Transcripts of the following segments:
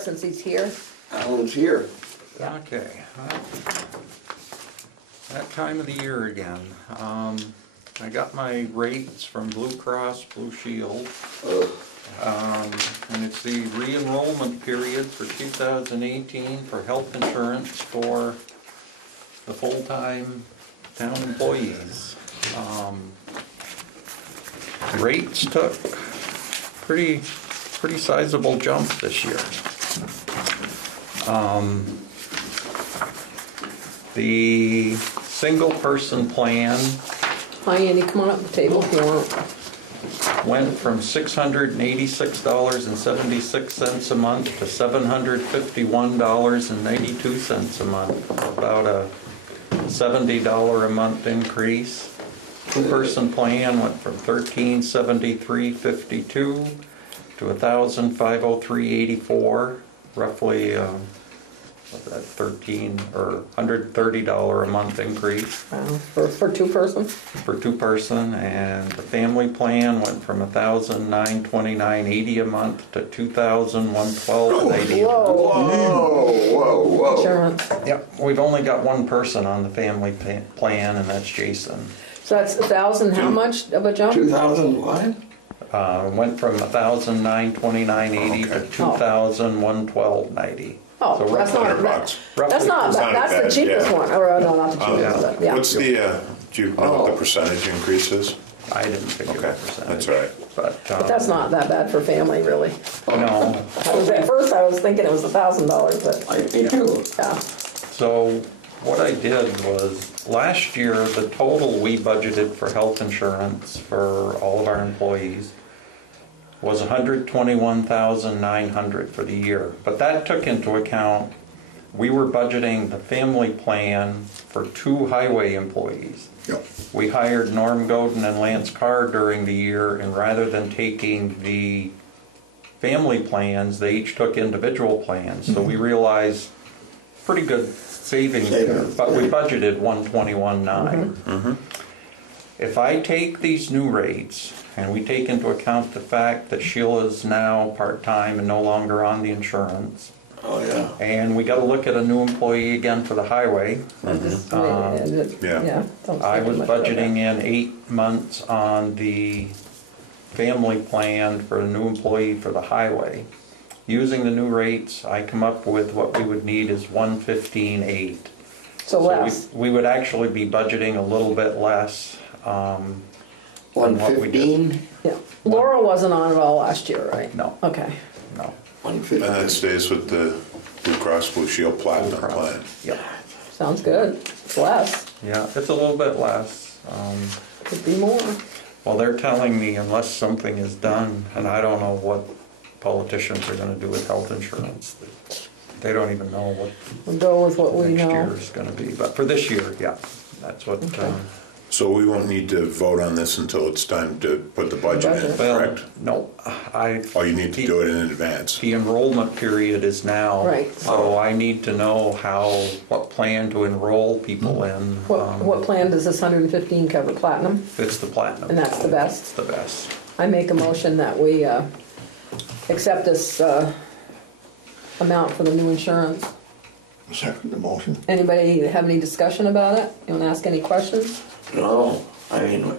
start since he's here? Alan's here. Okay. That time of the year again. I got my rates from Blue Cross Blue Shield. And it's the re-enrollment period for 2018 for health insurance for the full-time town employees. Rates took pretty sizable jump this year. The single person plan Hi Andy, come on up to the table if you want. went from $686.76 a month to $751.92 a month, about a $70 a month increase. Two-person plan went from $1,373.52 to $1,503.84, roughly $130 a month increase. For two-person? For two-person, and the family plan went from $1,929.80 a month to $2,112.80. Whoa. Insurance. Yep, we've only got one person on the family plan, and that's Jason. So that's 1,000, how much of a jump? 2,000 what? Went from $1,929.80 to $2,112.90. Oh, So that's roughly- not bad. roughly- That's not bad. That's the cheapest yeah. one. Or no, not the cheapest, but yeah. What's the, do you know what the percentage increase is? I didn't figure Okay, the percentage. that's all right. But That's not that bad for family, really. no. At first I was thinking it was $1,000, but Me too. yeah. So what I did was, last year, the total we budgeted for health insurance for all of our employees was $121,900 for the year. But that took into account, we were budgeting the family plan for 2 highway employees. Yep. We hired Norm Godin and Lance Carr during the year, and rather than taking the family plans, they each took individual plans. So we realized pretty good savings there, but we budgeted $121,900. If I take these new rates, and we take into account the fact that Sheila's now part-time and no longer on the insurance, Oh, yeah. and we got to look at a new employee again for the highway. Yeah. Don't I think was much of budgeting it. in 8 months on the family plan for a new employee for the highway. Using the new rates, I come up with what we would need is $115,800. So less. we would actually be budgeting a little bit less. 115? Yeah. Laura wasn't on at all last year, right? No. Okay. No. 115. And that stays with the Blue Cross Blue Shield Platinum plan. Yep. Sounds good. It's less. Yeah, it's a little bit less. Could be more. Well, they're telling me unless something is done, and I don't know what politicians are going to do with health insurance. They don't even know what We'll go with what we next know. year is going to be. But for this year, yeah, that's what. Okay. So we won't need to vote on this until it's time to put the budget in, Well, correct? no, Oh, you need to do it in advance. The enrollment period is now. Right. So I need to know what plan to enroll people in. What plan does this 115 cover? Platinum? It's the platinum. And that's the best? It's the best. I make a motion that we accept this amount for the new insurance. Second the motion. Anybody have any discussion about it? You want to ask any questions? No, I mean,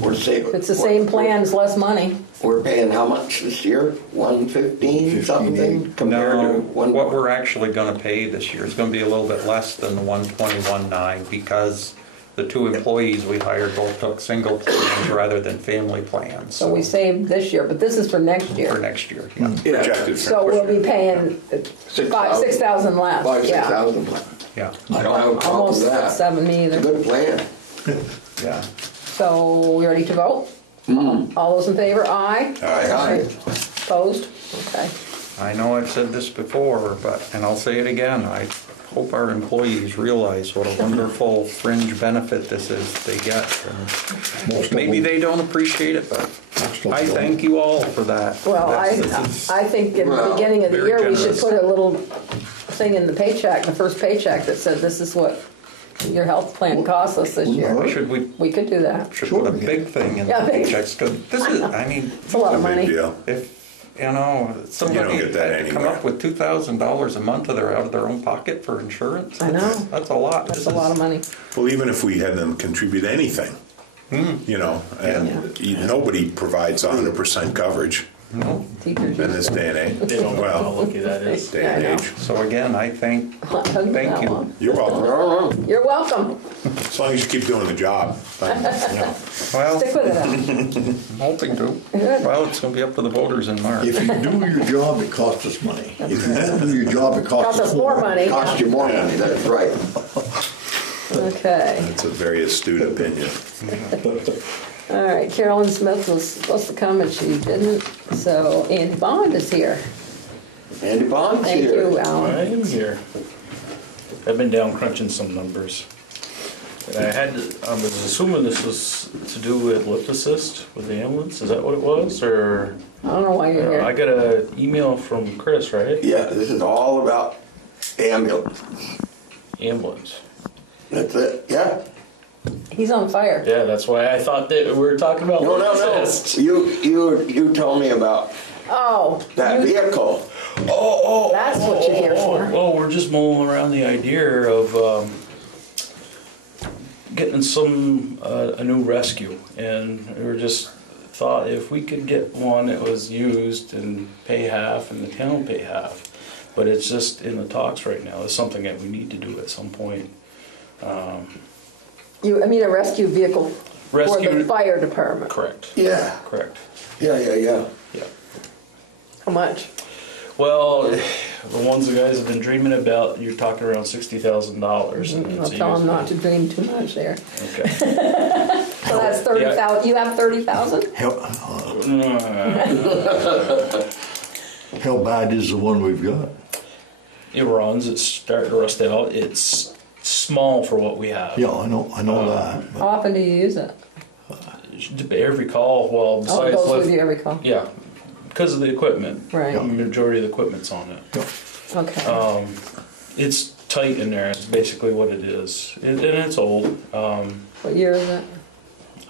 we're saving. If it's the same plan, it's less money. We're paying how much this year? 115 something compared No, to what we're actually going to pay this year is going to be a little bit less than the $121,900 because the 2 employees we hired both took single plans rather than family plans. So we saved this year, but this is for next For year. next year, yeah. Projected for So we'll be next year. paying 6,000 less. 5,000, 6,000. Yeah, I don't have a problem Almost with that. 7 me either. Good plan. yeah. So we ready to vote? All those in favor? Aye. Aye. Opposed? Okay. I know I've said this before, and I'll say it again, I hope our employees realize what a wonderful fringe benefit this is they get. And maybe they don't appreciate it, but I thank you all for that. Well, I think in the beginning of the very year, we should generous. put a little thing in the paycheck, the first paycheck that said, this is what your health plan costs us this year. Should we We could do that. put a big thing in the Yeah, big. paychecks? Because this is, I mean, It's a lot of No big money. deal. if You know, somebody get that had to come anywhere. up with $2,000 a month out of their own pocket for insurance. I know. That's a lot. That's a lot of money. Well, even if we had them contribute anything, you know, and nobody provides 100% coverage No. Teachers in use this it. day and age. They don't know how Well, lucky that is. day and Yeah, I know. age. So again, I thank you. You're welcome. You're welcome. As long as you keep doing the job. Well, Stick with it. I'm hoping to. Good. Well, it's going to be up to the voters in March. If you do your job, it costs us money. If you don't do your job, it Costs us more money. Cost you more money, that's right. Okay. That's a very astute opinion. All right. Carolyn Smith was supposed to come and she didn't. So Andy Bond is here. Andy Bond's Thank here. you, I Alan. am here. I've been down crunching some numbers. And I was assuming this was to do with lift assist with the ambulance. Is that what it was? Or I don't know why you're I here. got an email from Chris, right? Yeah, this is all about ambulance. Ambulance. That's it, yeah. He's on fire. Yeah, that's why I thought that we were talking about No, lift no, no. assist. You told me about Oh. that you- vehicle. That's what you're here for. Well, we're just mulling around the idea of getting a new rescue, and we were just thought if we could get one that was used and pay half, and the town pay half, but it's just in the talks right now. It's something that we need to do at some point. I mean a rescue vehicle for Rescue- the fire department. Correct. Yeah, Correct. yeah. Yeah. How much? Well, the ones the guys have been dreaming about, you're talking around $60,000. I'll tell him not to dream too much there. Okay. So that's 30,000. You have 30,000? How bad is the one we've got? It runs. It's starting to rust out. It's small for what we have. Yeah, I know that. How often do you use it? Every call. Well, Oh, it besides goes with lift, you every call. yeah, because of the equipment. Right. The majority of the equipment's on it. Okay. It's tight in there. It's basically what it is, and it's old. What year is it?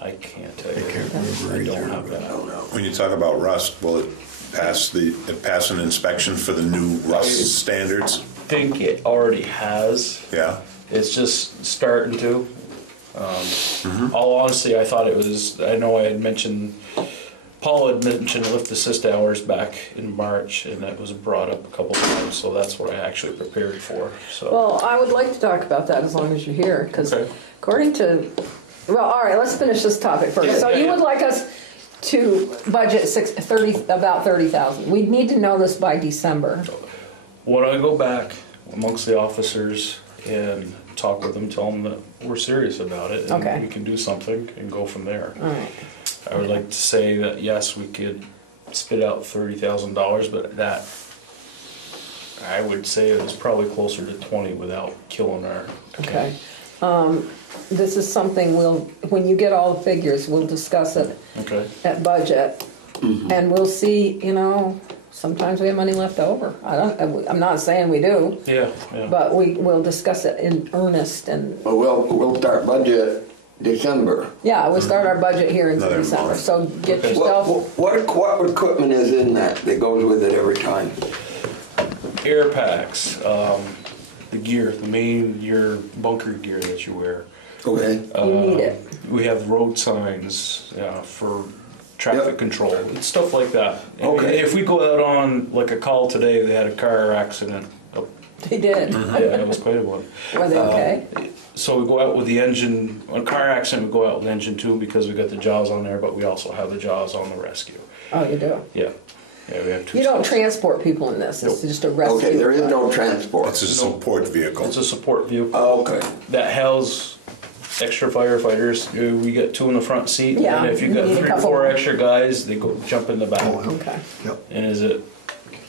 I can't tell you. I can't remember I don't either. have that. When you talk about rust, will it pass an inspection for the new rust standards? I think it already has. Yeah. It's just starting to. All honesty, I thought it was. I know I had mentioned. Paul had mentioned lift assist hours back in March, and that was brought up a couple of times. So that's what I actually prepared for. So. Well, I would like to talk about that as long as you're here, because Okay. according to, well, all right, let's finish this topic first. Yeah, So yeah, you yeah. would like us to budget about 30,000. We need to know this by December. When I go back amongst the officers and talk with them, tell them that we're serious about it, and Okay. we can do something and go from there. All right. I would like to say that yes, we could spit out $30,000, but that I would say it was probably closer to 20 without killing our. Okay. This is something when you get all the figures, we'll discuss it Okay. at budget, and we'll see. Sometimes we have money left over. I'm not saying we do, Yeah. Yeah. but will discuss it in earnest. And Well, we'll start budget December. yeah, we'll start our budget here in Another December. month. So get Okay. yourself. What equipment is in that goes with it every time? Air packs, the gear, your bunker gear that you wear. Okay. You need it. We have road signs for traffic Yep. control and stuff like that. Okay. If we go out on like a call today, they had a car accident. They did. Yeah, it was quite a one. Were they okay? So we go out with the engine. On a car accident, we go out with the engine too because we got the jaws on there, but we also have the jaws on the rescue. Oh, you do. Yeah. Yeah, we have two. You don't sets. transport people in this. It's Nope. just a rescue. Okay, there is no transport. It's a support vehicle. It's a support vehicle Oh, okay. that houses extra firefighters. We get 2 in the front seat, Yeah, and if you you got need a 3 or couple 4 more. extra guys, they go jump in the back. Okay. Yep. And is it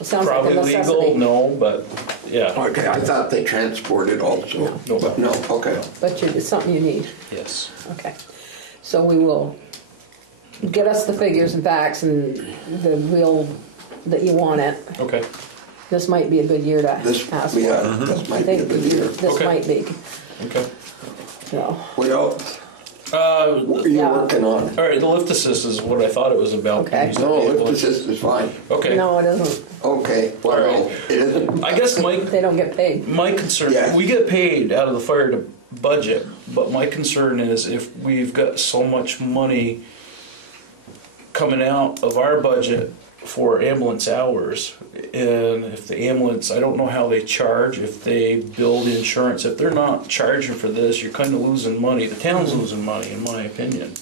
It sounds probably like a necessity. legal? No, but yeah. Okay, I thought they transported also. No. But no, okay. But it's something you need. Yes. Okay. So we will get us the figures and facts and the wheel that you want it. Okay. This might be a good year to This, ask for. yeah, this I might be a think good year. this Okay. might be. Okay. So, Well, What are you Yeah. working on? All right, the lift assist is what I thought it was about. Okay. No, lift assist is fine. Okay. No, it isn't. Okay, well, All right. no, it isn't. I guess They don't get paid. my concern, Yes. we get paid out of the fire budget, but my concern is if we've got so much money coming out of our budget for ambulance hours, and if the ambulance, I don't know how they charge, if they build insurance, if they're not charging for this, you're kind of losing money. The town's losing money, in my opinion,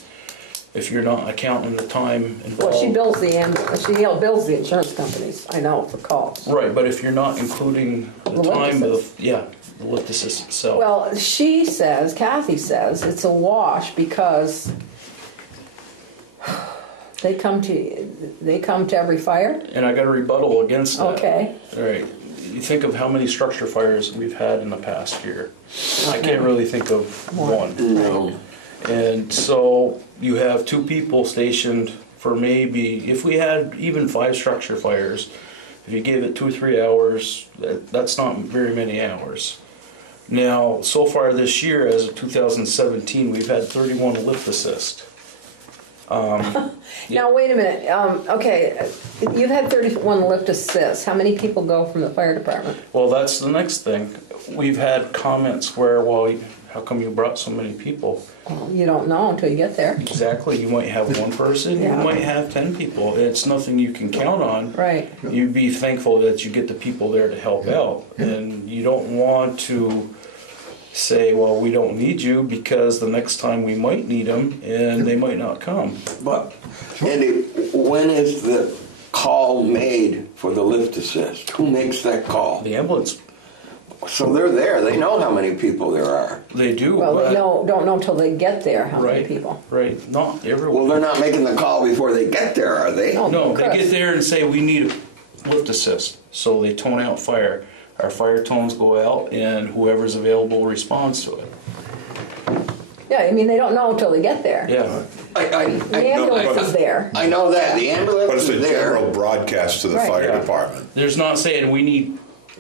if you're not accounting the time involved. Well, she bills the insurance companies, I know, for calls. Right, but if you're not including the The lift time of assist. the lift assist itself. Well, Kathy says it's a wash because they come to every fire. And I got a rebuttal against that. Okay. All right. You think of how many structure fires we've had in the past year. I can't really think of one. No. And so you have 2 people stationed for maybe, if we had even 5 structure fires, if you gave it 2 or 3 hours, that's not very many hours. Now, so far this year, as of 2017, we've had 31 lift assist. Now, wait a minute. Okay, you've had 31 lift assists. How many people go from the fire department? Well, that's the next thing. We've had comments where, well, how come you brought so many people? Well, you don't know until you get there. Exactly. You might have 1 person, Yeah. you might have 10 people. It's nothing you can count on. Right. You'd be thankful that you get the people there to help out. And you don't want to say, well, we don't need you, because the next time we might need them and they might not come. But, Andy, when is the call made for the lift assist? Who makes that call? The ambulance, So they're there, they know how many people there are. they do. Well, they but- don't know until they get there how many Right, people. right. Not Well, everyone. they're not making the call before they get there, are they? No. No, they Chris. get there and say, we need a lift assist. So they tone out fire. Our fire tones go out, and whoever's available responds to it. Yeah, I mean, they don't know until they get there. Yeah. The ambulance is there. I know that, the But ambulance it's a is there. general broadcast to the Right. fire Yeah. department. There's not saying we need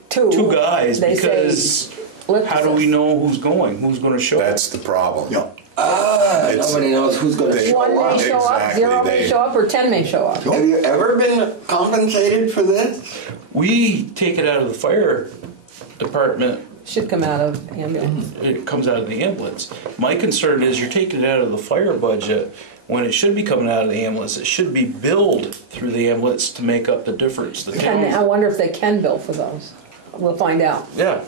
Two 2 guys, They say because lift how do we assist. know who's going? Who's going to show? That's the problem. Yeah. It's- Nobody knows who's gonna They- show One may up. show up, Exactly, 0 may they- show up, or 10 may show up. Have you ever been compensated for this? We take it out of the fire department. Should come out of ambulance. It comes out of the ambulance. My concern is you're taking it out of the fire budget when it should be coming out of the ambulance. It should be billed through the ambulance to make up the difference. The I town, wonder if they can bill for those. We'll find out. yeah.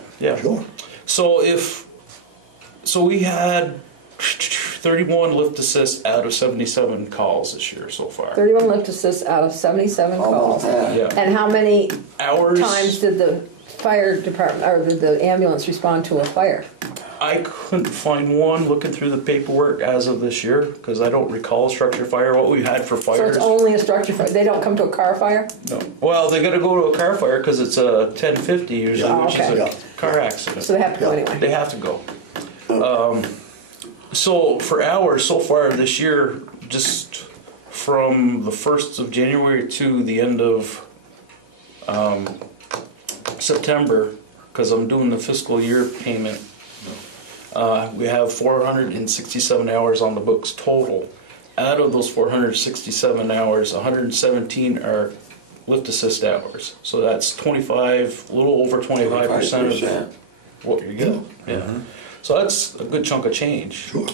Sure. So we had 31 lift assists out of 77 calls this year so far. 31 lift assists out of 77 Almost calls. half. Yeah. And how many Hours. times did the fire department, or did the ambulance respond to a fire? I couldn't find one looking through the paperwork as of this year, because I don't recall a structure fire, what we had for So fires. it's only a structure fire? They don't come to a car fire? No. Well, they gotta go to a car fire because it's a 1050 usually, Oh, which is okay. a car accident. So they have to go Yeah. anyway? They have to go. So for hours so far this year, just from the 1st of January to the end of September, because I'm doing the fiscal year payment, we have 467 hours on the books total. Out of those 467 hours, 117 are lift assist hours. So that's 25, a little over 25% 25%. of what you're getting. Yeah. So that's a good chunk of change. Sure.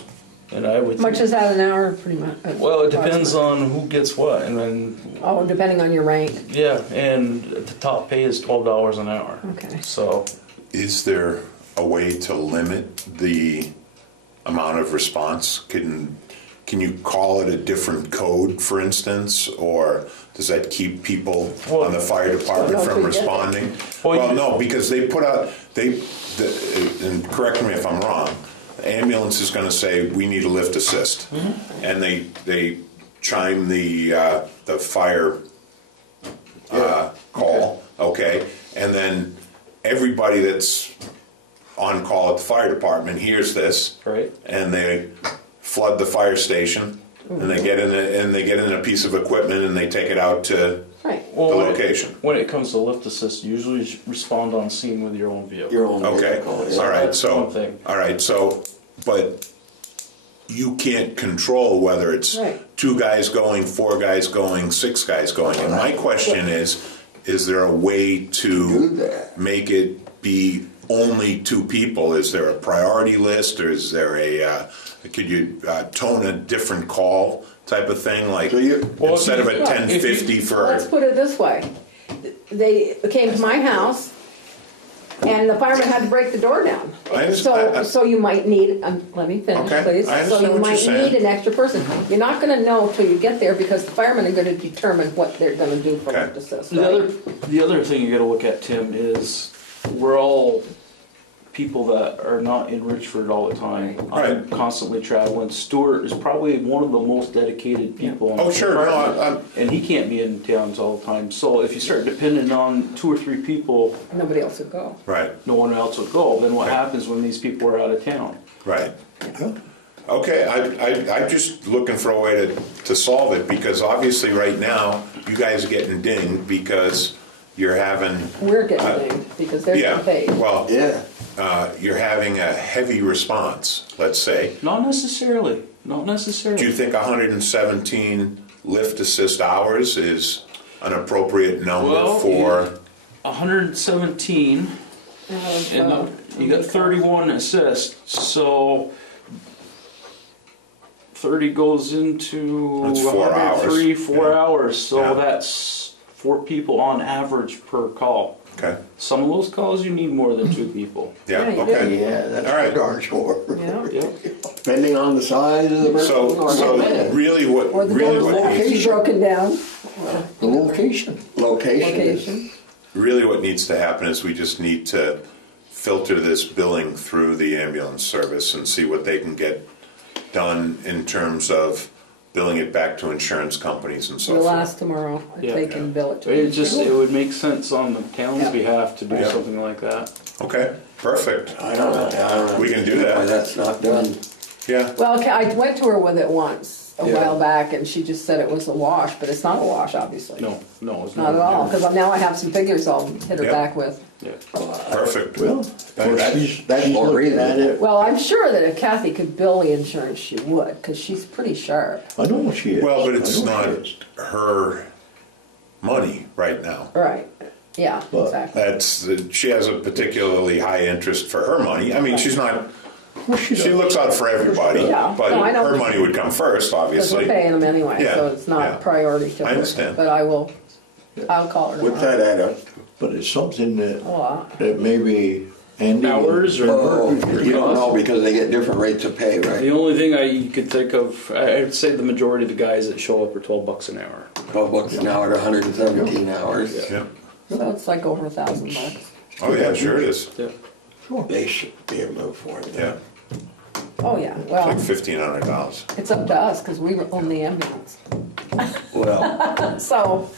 And I would How much think, is that an hour, pretty much? well, it depends on who gets what, and then Oh, depending on your rank. yeah, and the top pay is $12 an hour. Okay. So Is there a way to limit the amount of response? Can you call it a different code, for instance, or does that keep people on the fire department Well, from no, we get it. responding? Well, Well, you- no, because they put out, and correct me if I'm wrong, the ambulance is going to say, we need a lift assist. Mm-hmm. And they chime the fire call, okay? And then everybody that's on call at the fire department hears this, Right. and they flood the fire station, and they get in a piece of equipment and they take it out to Right. the when location. when it comes to lift assist, you usually respond on scene with your own vehicle. Your own Okay, vehicle, yeah. all right. That's So one thing. all right. So, but you can't control whether it's Right. 2 guys going, 4 guys going, 6 guys going. And my question is there a way Do to that. make it be only 2 people? Is there a priority list, or is there a, could you tone a different call type of thing? Like, So you- Well, instead of a if you- 1050 Let's for, put it this way. They came to my house and the fireman had to break the door down. I understand. So you might need, let me finish, Okay, please. I understand So you what you're might saying. need an extra person. You're not gonna know till you get there because the firemen are gonna determine what they're gonna do for Okay. lift assist, The other thing you got to look at, Tim, is we're all people that are not in Richford all the time. I'm Right. constantly traveling. Stuart is probably one of the most dedicated people. in Oh, the sure, no, department, and he can't be in towns all the time. So if you start depending on 2 or 3 people, Nobody else would go. right, no one else would go. Then what Okay. happens when these people are out of town? right. Okay, I'm just looking for a way to solve it, because obviously right now, you guys are getting dinged because you're having, We're getting dinged because they're yeah, getting paid. well, Yeah. you're having a heavy response, let's say. Not necessarily. Not necessarily. Do you think 117 lift assist hours is an appropriate number Well, for? 117. And you got 31 assists, so 30 goes into That's 4 hours. 4 Yeah. hours. So Yeah. that's 4 people on average per call. Okay, Some of those calls you need more than 2 people. yeah, Yeah, you okay. Yeah, that's All right. for darn sure. Yeah. Yep. Depending on the size of the person. So really Or what, the really door's what actually needs, broken down. The location. Location. Location. really what needs to happen is we just need to filter this billing through the ambulance service and see what they can get done in terms of billing it back to insurance companies and so We'll forth. ask tomorrow if Yeah. they can bill it to It us. just it would make sense on the town's Yeah. behalf to do Yeah. something like that. Okay, perfect. I don't know. We can do that. Why that's not done. Yeah, Well, okay, I went to her with it once, a Yeah. while back, and she just said it was a wash, but it's not a wash, obviously. No, it's Not at all, because now I have some figures I'll hit her Yeah. back with. Yeah. perfect. Well, That's she's more looking reason. at it. Well, I'm sure that if Kathy could bill the insurance, she would, because she's pretty sharp. I know she is. Well, but it's I know not she is. her money right now. Right, yeah, But- exactly. She has a particularly high interest for her money. I mean, she's not, Well, she she does. looks out for everybody, Yeah, but no, I know. her money would come first, Because obviously. we're paying them anyway, Yeah, so it's yeah. not priority to her. I understand. But I'll call her What's tomorrow. that add up? But it's something A lot. that maybe Andy. Hours or Oh, you don't know because they get different rates of pay, The right? only thing I could think of, I'd say the majority of the guys that show up are $12 an hour. $12 an hour to 117 hours. Yeah. So it's like over $1,000. Oh, yeah, sure it is. Yeah. Sure. They should be able to afford Yeah, that. Oh, yeah, like well, $1,500. it's up to us, because we own the ambulance. Well, So,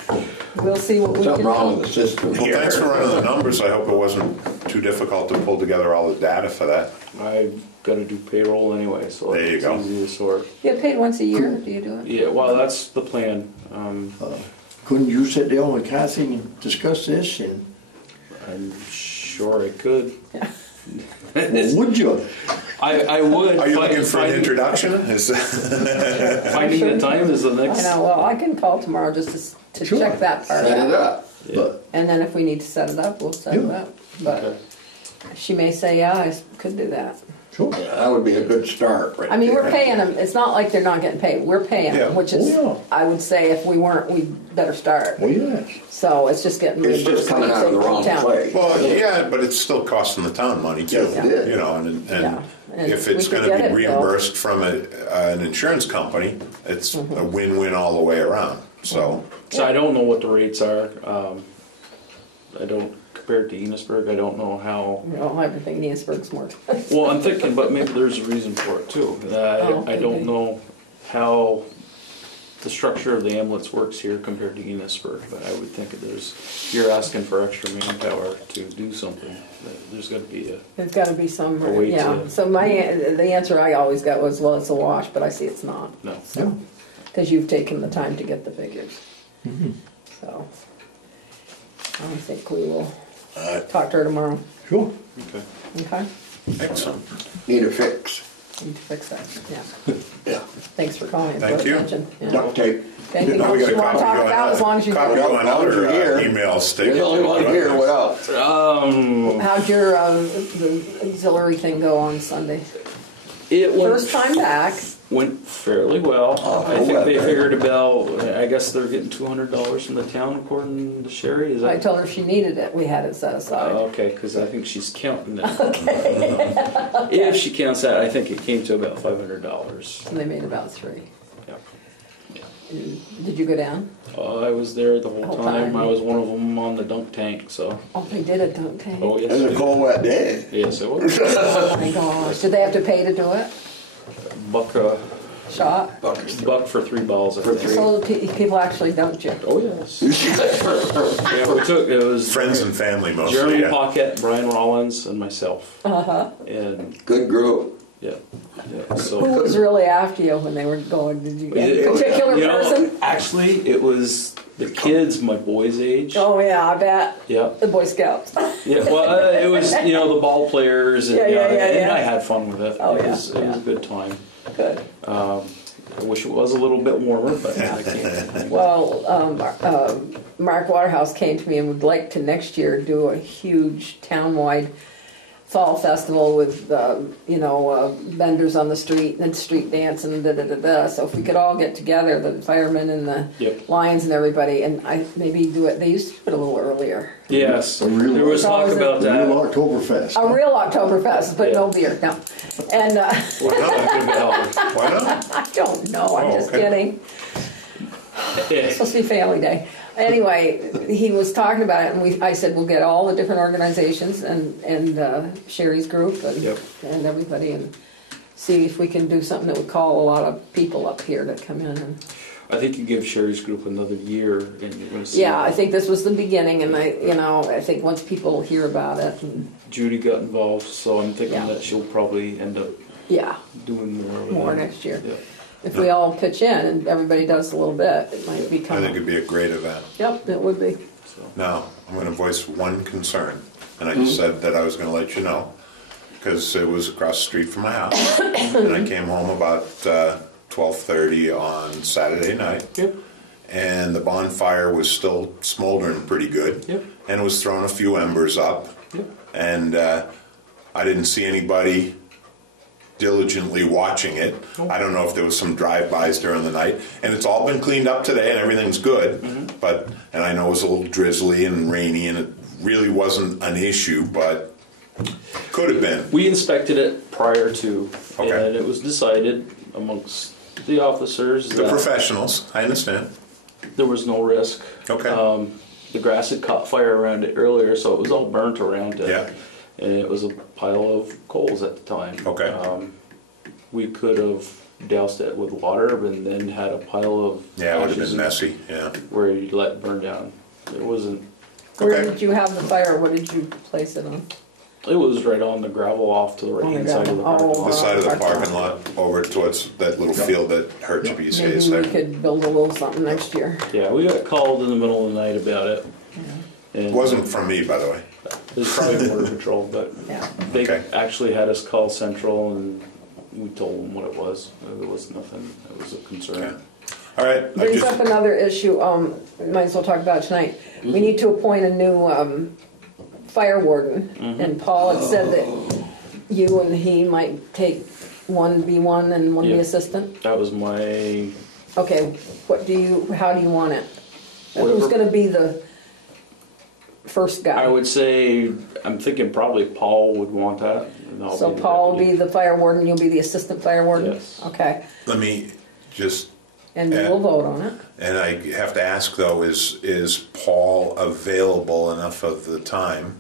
we'll see what we can do. something wrong with the system Well, here. thanks for running the numbers. I hope it wasn't too difficult to pull together all the data for that. I've got to do payroll anyway, so There you it's go. easy to sort. You get paid once a year, do you do it? Yeah, well, that's the plan. Couldn't you sit down with Kathy and discuss this? And I'm sure I could. well, would you? I would. Are you Fi- looking for an find- introduction? Finding the time is the I next. know, well, I can call tomorrow just to Sure. check that part Set it out. up. But And then if we need to set it up, we'll set it Yeah. up. But Okay. she may say, yeah, I could do that. sure. Yeah, that would be a good start right I mean, we're there. paying them, it's not like they're not getting paid, we're paying Yeah. them, which is, Oh, yeah. I would say if we weren't, we'd better start. Well, yes. So it's just getting It's reimbursed. just coming out of the wrong Town. place. Well, yeah, but it's still costing the town money too. Yes, it is. You know, and Yeah. And if we it's could going to get be it billed. reimbursed from an insurance company, it's Mm-hmm. a win-win all the way around. So, So I don't know what the rates are. I don't compared to Enosburg. I don't know how. You know, everything in Eastburg's more. Well, I'm thinking, but maybe there's a reason for it too. I don't know how the structure of the ambulance works here compared to Enosburg, but I would think if you're asking for extra manpower to do something, there's got to be a. There's gotta be some, A way yeah. to- So the answer I always got was, well, it's a wash, but I see it's not. No. Yeah. Because you've taken the time to get the figures. Mm-hmm. So, I think we will talk to her tomorrow, Okay. okay? excellent. Need a fix. Need to fix that, yeah. Thanks for calling. Thank for you. attention. Yeah. Duct tape. Anything Now we else got you a want to copy talk on about, as long as you copy know. on Well, other you're here. email You're statements. the only one here, what else? How'd your the auxiliary thing go on Sunday? It went, First time back. went fairly well. I think they figured about, I guess they're getting $200 from the town, according to Sherry. Is I that? told her if she needed it, we had it set aside. Okay, because I think she's counting that. If she counts that, I think it came to about $500. And they made about 3. Yep. Did you go down? I was there the whole Whole time. time. I was one of them on the dunk tank. So. Oh, they did a dunk tank. Oh yes. It was a cold, wet day. Yes, it was. Oh my gosh. Did they have to pay to do it? Buck Shot? buck for 3 balls. I think. So people actually dunked you. Oh yes. Yeah, we took it was Friends and family mostly, Jeremy yeah. Pocket, Brian Rollins, and myself. Uh-huh. And Good group. yeah. So Who was really after you when they were going? Did you get a particular you know, person? actually, it was the kids my boys' age. Oh yeah, I bet. Yeah. The Boy Scouts. Yeah, well, it was, the ball players, and, Yeah, and yeah. I had fun with it. Oh, it yeah, was a good time. Good. I wish it was a little bit warmer, but I can't. Well, Mark Waterhouse came to me and would like to next year do a huge townwide fall festival with vendors on the street and street dance and da. So if we could all get together, the firemen and the Yep. Lions and everybody, and maybe do it. They used to do it a little earlier. Yes, A real- there was talk about The real that. Oktoberfest. A real Oktoberfest, but no beer, no. And Why not? Why not? I don't know. I'm Oh, just okay. kidding. It's supposed to be family day. Anyway, he was talking about it, and I said we'll get all the different organizations and Sherry's group and, Yep. and everybody, and see if we can do something that would call a lot of people up here to come in. And I think you give Sherry's group another year, and you're going to see. yeah, I think this was the beginning, and I think once people hear about it, and Judy got involved, so I'm thinking Yeah. that she'll probably end up yeah, doing more. with more it. next year. Yeah. If we all pitch in and everybody does a little bit, it might I become. think it'd be a great event. Yep, it would be. So. Now, I'm going to voice one concern, and I just said that I was going to let you know, because it was across the street from my house, and I came home about 12:30 on Saturday night, Yep. and the bonfire was still smoldering pretty good, Yep. and was throwing a few embers up, Yep. and I didn't see anybody diligently watching it. I don't know if there was some drive-bys during the night, and it's all been cleaned up today, and everything's good. And I know it was a little drizzly and rainy, and it really wasn't an issue, but could have been. We inspected it prior to, Okay. and it was decided amongst the officers The that professionals, I understand. there was no risk. Okay. The grass had caught fire around it earlier, so it was all burnt around it. Yeah. And it was a pile of coals at the time. Okay. We could have doused it with water and then had a pile of Yeah, it would have ashes been messy. Yeah. where you let it burn down. It wasn't. Where Okay. did you have the fire? What did you place it on? It was right on the gravel off to the right On the hand side of the gravel. parking Oh, lot. The side of the parking parking lot over towards that little field that Hershey's is Maybe we there. could build a little something next year. Yeah, we got called in the middle of the night about it. And It wasn't from me, by the way. It was probably border patrol, but Yeah. they Okay. actually had us call Central, and we told them what it was. It was nothing. It was a concern. Okay. All right. I Brings just, up another issue, might as well talk about it tonight. We need to appoint a new fire warden, and Paul had said that you and he might take one be one and one be Yeah. assistant. That was my. Okay, how do you want it? Who's Whatever. gonna be the first guy? I would say I'm thinking probably Paul would want that. And I'll So be the Paul will deputy. be the fire warden, you'll be the assistant fire warden? Yes. Okay, let me just, and Yeah. we'll vote on it. and I have to ask though, is Paul available enough of the time?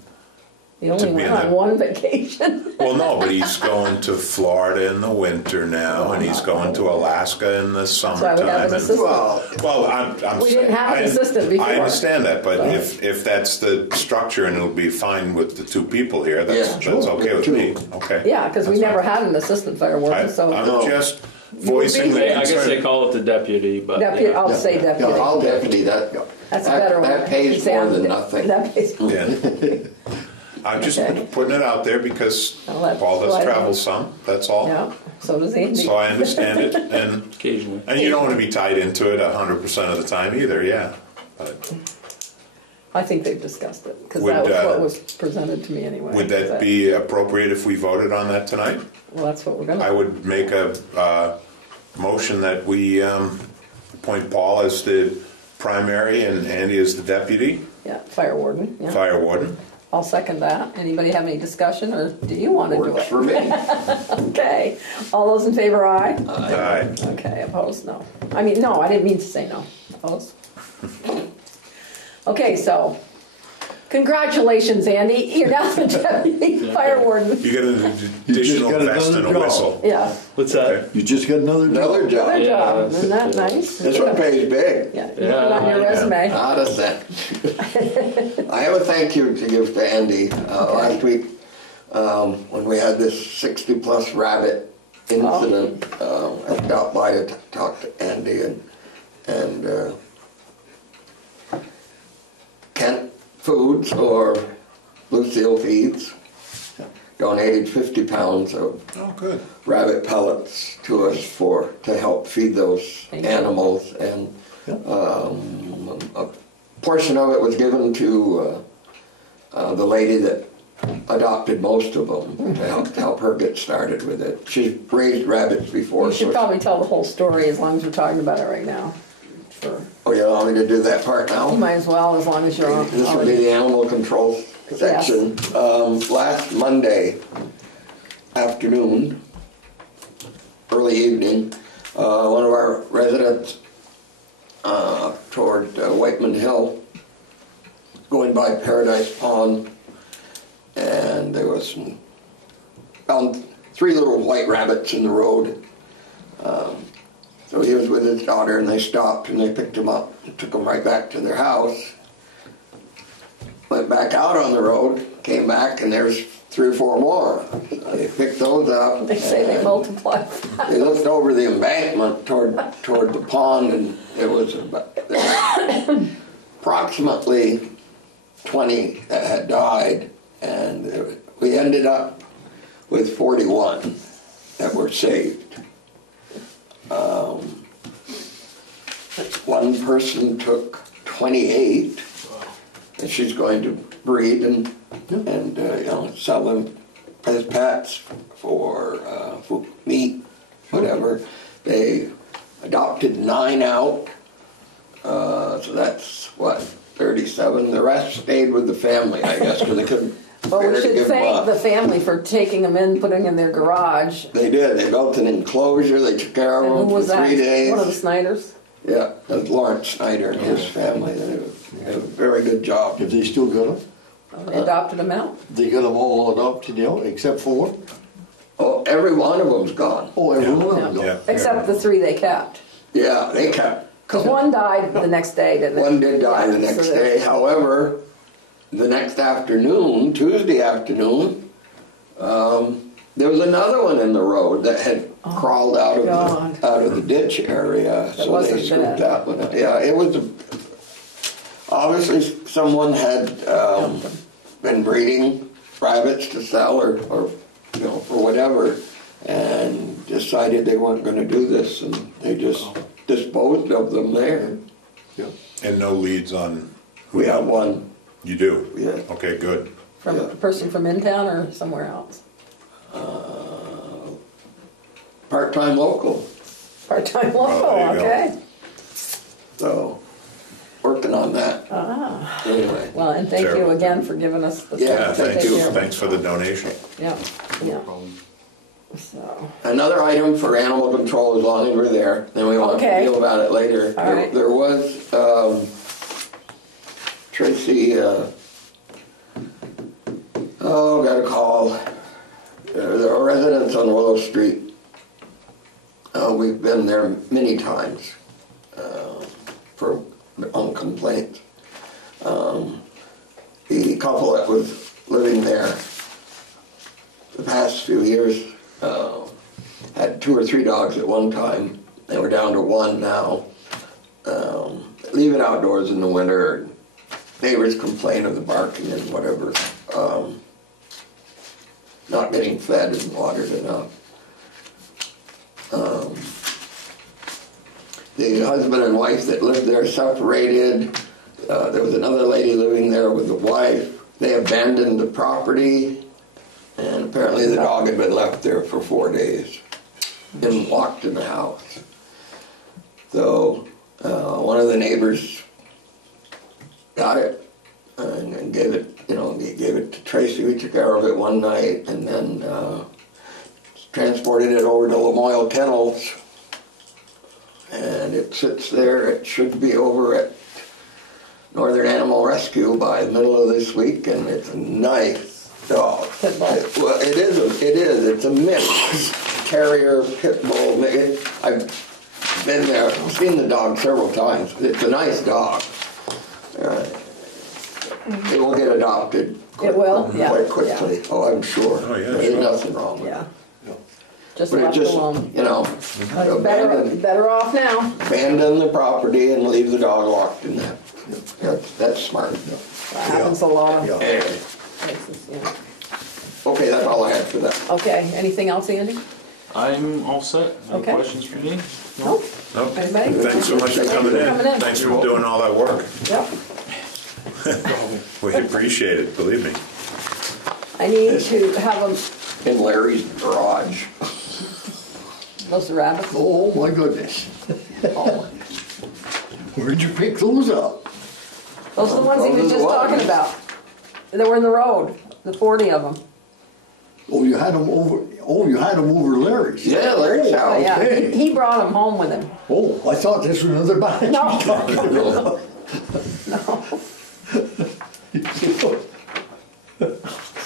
He only be went in on that- one vacation. Well, no, but he's going to Florida in the winter now, and he's going to Alaska in the I summertime. would have an and- assistant. Well, I'm We didn't have an I- assistant before. I understand that, but if that's the structure and it'll be fine with the two people here, that's Yeah. that's okay with me. Okay. Yeah, because we That's never fine. had an assistant fire warden, so. I'm just voicing the I guess they concern. call it the deputy, but Deputy, yeah. I'll say Yeah, deputy. I'll deputy that. That's a better one. That pays You say more I'm than de- nothing. That pays. Yeah. I'm just Okay. putting it out there because I'll let Paul does slide. travel some. That's all. Yeah. so does Andy. So I understand it, and Occasionally. you don't want to be tied into it 100% of the time either, yeah. But I think they've discussed it, because Would, that was what was presented to me anyway. would that be appropriate if we voted on that tonight? Well, that's what we're gonna. I would make a motion that we appoint Paul as the primary and Andy as the deputy, Yeah, fire warden, yeah. fire warden. I'll second that. Anybody have any discussion, or do you want to do Works it? for me. Okay, all those in favor, aye? Aye. Okay, opposed, no. I mean, no, I didn't mean to say no. Opposed? Okay, so, congratulations, Andy. You're now the deputy fire warden. You get an additional got vest another and a job. whistle. Yeah, What's that? Okay. You just got another job. Another job. good Yeah, job. that's Isn't that it. nice? This one pays big. Yeah, you put it on your Yeah. resume. Not a cent. I have a thank you to give to Andy. Last week, when we had this 60-plus rabbit incident, I stopped by to talk to Andy, and Kent Foods, or Lucille Feeds, donated 50 pounds of Oh, good. rabbit pellets to us to help feed those Thank you. animals, and a portion of it was given to the lady that adopted most of them to help her get started with it. She's raised rabbits before. You should probably tell the whole story as long as we're talking about it right now. Sure. Oh, you want me to do that part now? You might as well, as long as you're on. This will be the animal control section. Last Monday afternoon, early evening, one of our residents toward Whiteman Hill, going by Paradise Pond, and there was found 3 little white rabbits in the road. So he was with his daughter, and they stopped and they picked him up and took him right back to their house. Went back out on the road, came back, and there's 3 or 4 more. They picked those up. They say they and multiply. They looked over the embankment toward the pond, and it was approximately 20 that had died, and we ended up with 41 that were saved. One person took 28, and she's going to breed and sell them as pets for meat, whatever. They adopted 9 out, so that's 37. The rest stayed with the family, I guess, because they couldn't. Well, we bear to should give them thank up. the family for taking them in, putting them in their garage. They did. They built an enclosure. They took care of And them who was for 3 that? days. One of the Snyders? Yeah, that was Lawrence Snyder and his family. They did a very good job. If they still got them, They adopted them out? they got them all adopted, except for, Oh, every one of them's gone. every one of them No. gone. Yeah. Except the 3 they kept. Yeah, they kept. Because one died the next day, didn't it? One did die the Yeah, next so day. However, the next afternoon, Tuesday afternoon, there was another one in the road that had crawled out of the ditch area. That So wasn't they scooped bad. that one up. Yeah, it was obviously someone had been breeding rabbits to sell or for whatever, and decided they weren't going to do this, and they just disposed of them there. Yeah. And no leads on who We have done it? one. You do? Yeah. Okay, good. From a person from in town or somewhere else? Part-time local. Part-time local, there you go. okay. So, working on that. Anyway, Well, and thank you Terrible. again for giving us the. Yeah, Yeah, to thank take you. care of. Thanks for the donation. Yeah, yeah. So, another item for animal control as long as we're there, then we won't Okay. deal about it later. All right. There was, Tracy, got a call. There are residents on Willow Street. We've been there many times on complaints. The couple that was living there the past few years had 2 or 3 dogs at one time. They were down to 1 now. Leave it outdoors in the winter. Neighbors complain of the barking and whatever. Not getting fed and watered enough. The husband and wife that lived there separated. There was another lady living there with the wife. They abandoned the property, and apparently the dog had been left there for 4 days and locked in the house. So one of the neighbors got it and gave it, gave it to Tracy. We took care of it one night, and then transported it over to Lamoille Kennels, and it sits there. It should be over at Northern Animal Rescue by the middle of this week, and it's a nice dog. Pit bull. Well, it is. It's a mix. Terrier, pit bull. I've been there, seen the dog several times. It's a nice dog. It will get adopted. It will? Yeah. Quite quickly. Yeah. Oh, I'm sure. Oh, yeah, There's sure. nothing wrong with Yeah. it. Just But it left just, alone. Better off now. abandon the property and leave the dog locked in there. That's smart. That happens a lot. Yeah. Anyway, Places, yeah. okay, that's all I had for that. Okay, anything else, Andy? I'm all set. Any Okay. questions for me? No? Nope. Anybody? Thanks so much for Thank you coming for in. coming in. Thanks for doing all that work. Yep. We appreciate it, believe me. I need to have In Larry's garage. those rabbits. Oh, my goodness. Where'd you pick those up? Those are the ones he was just talking about. They were in the road, the 40 of them. Oh, you had them over Larry's? Yeah, Larry's Oh, house. yeah, Okay. he brought them home with him. Oh, I thought this was another batch. No.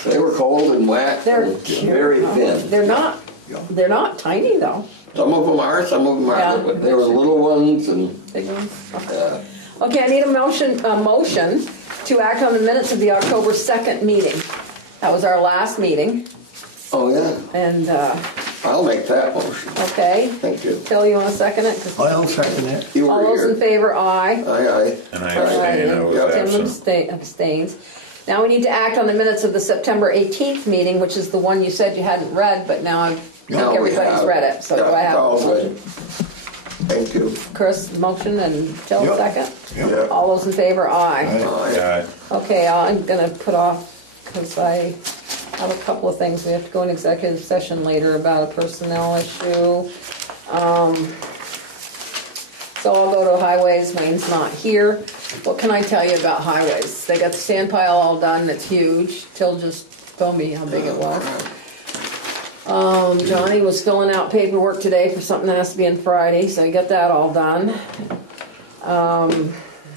They were cold and wet. They're and cute. very thin. They're not tiny though. Some of them are, some of them Yeah. aren't. But they were little ones, and Big ones. uh, Okay, I need a motion to act on the minutes of the October 2nd meeting. That was our last meeting, oh yeah, and, I'll make that motion. okay. Thank you. Phil, you wanna second it? 'Cause I'll second it. You all were those in here. favor, aye. Aye, And I abstain, I was Tim absent. abstains. Now we need to act on the minutes of the September 18th meeting, which is the one you said you hadn't read, but now I think Now we everybody's have. read it. So do Yeah, I have all a good. motion? Thank you. Chris, motion, and Jill, Yep. second? Yeah. All those in favor, aye. Aye. Yeah, Okay, I'm gonna put off, because I have a couple of things. We have to go in executive session later about a personnel issue. So I'll go to highways, Wayne's not here. What can I tell you about highways? They got the sand pile all done, it's huge. Till just told me how big it was. Johnny was filling out paperwork today for something that has to be in Friday, so he got that all done.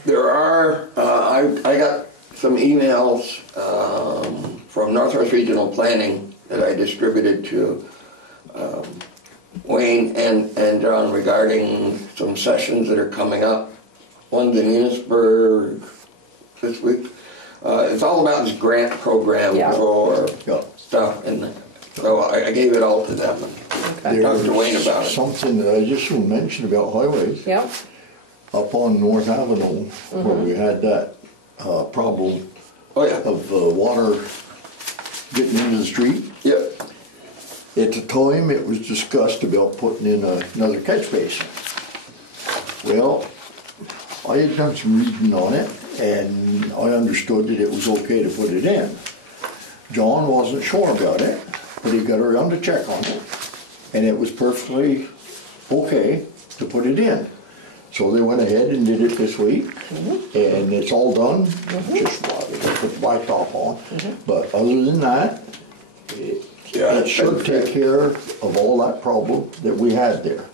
There are, I got some emails from Northwest Regional Planning that I distributed to Wayne and John regarding some sessions that are coming up. One's in Enosburg this week. It's all about this grant program Yeah. for Yeah. stuff, and so I gave it all to them. Okay. Talked to Wayne about it. Something that I just want to mention about highways. Yep, Up on North Avenue, where we had that problem Oh yeah, of water getting into the street. yep. At the time, it was discussed about putting in another catch basin. Well, I had done some reading on it, and I understood that it was okay to put it in. John wasn't sure about it, but he got around to check on it, and it was perfectly okay to put it in. So they went ahead and did it this week, and it's all done. Just they put the blacktop on, but other than that, Yeah, it should take care of all that problem that we had there.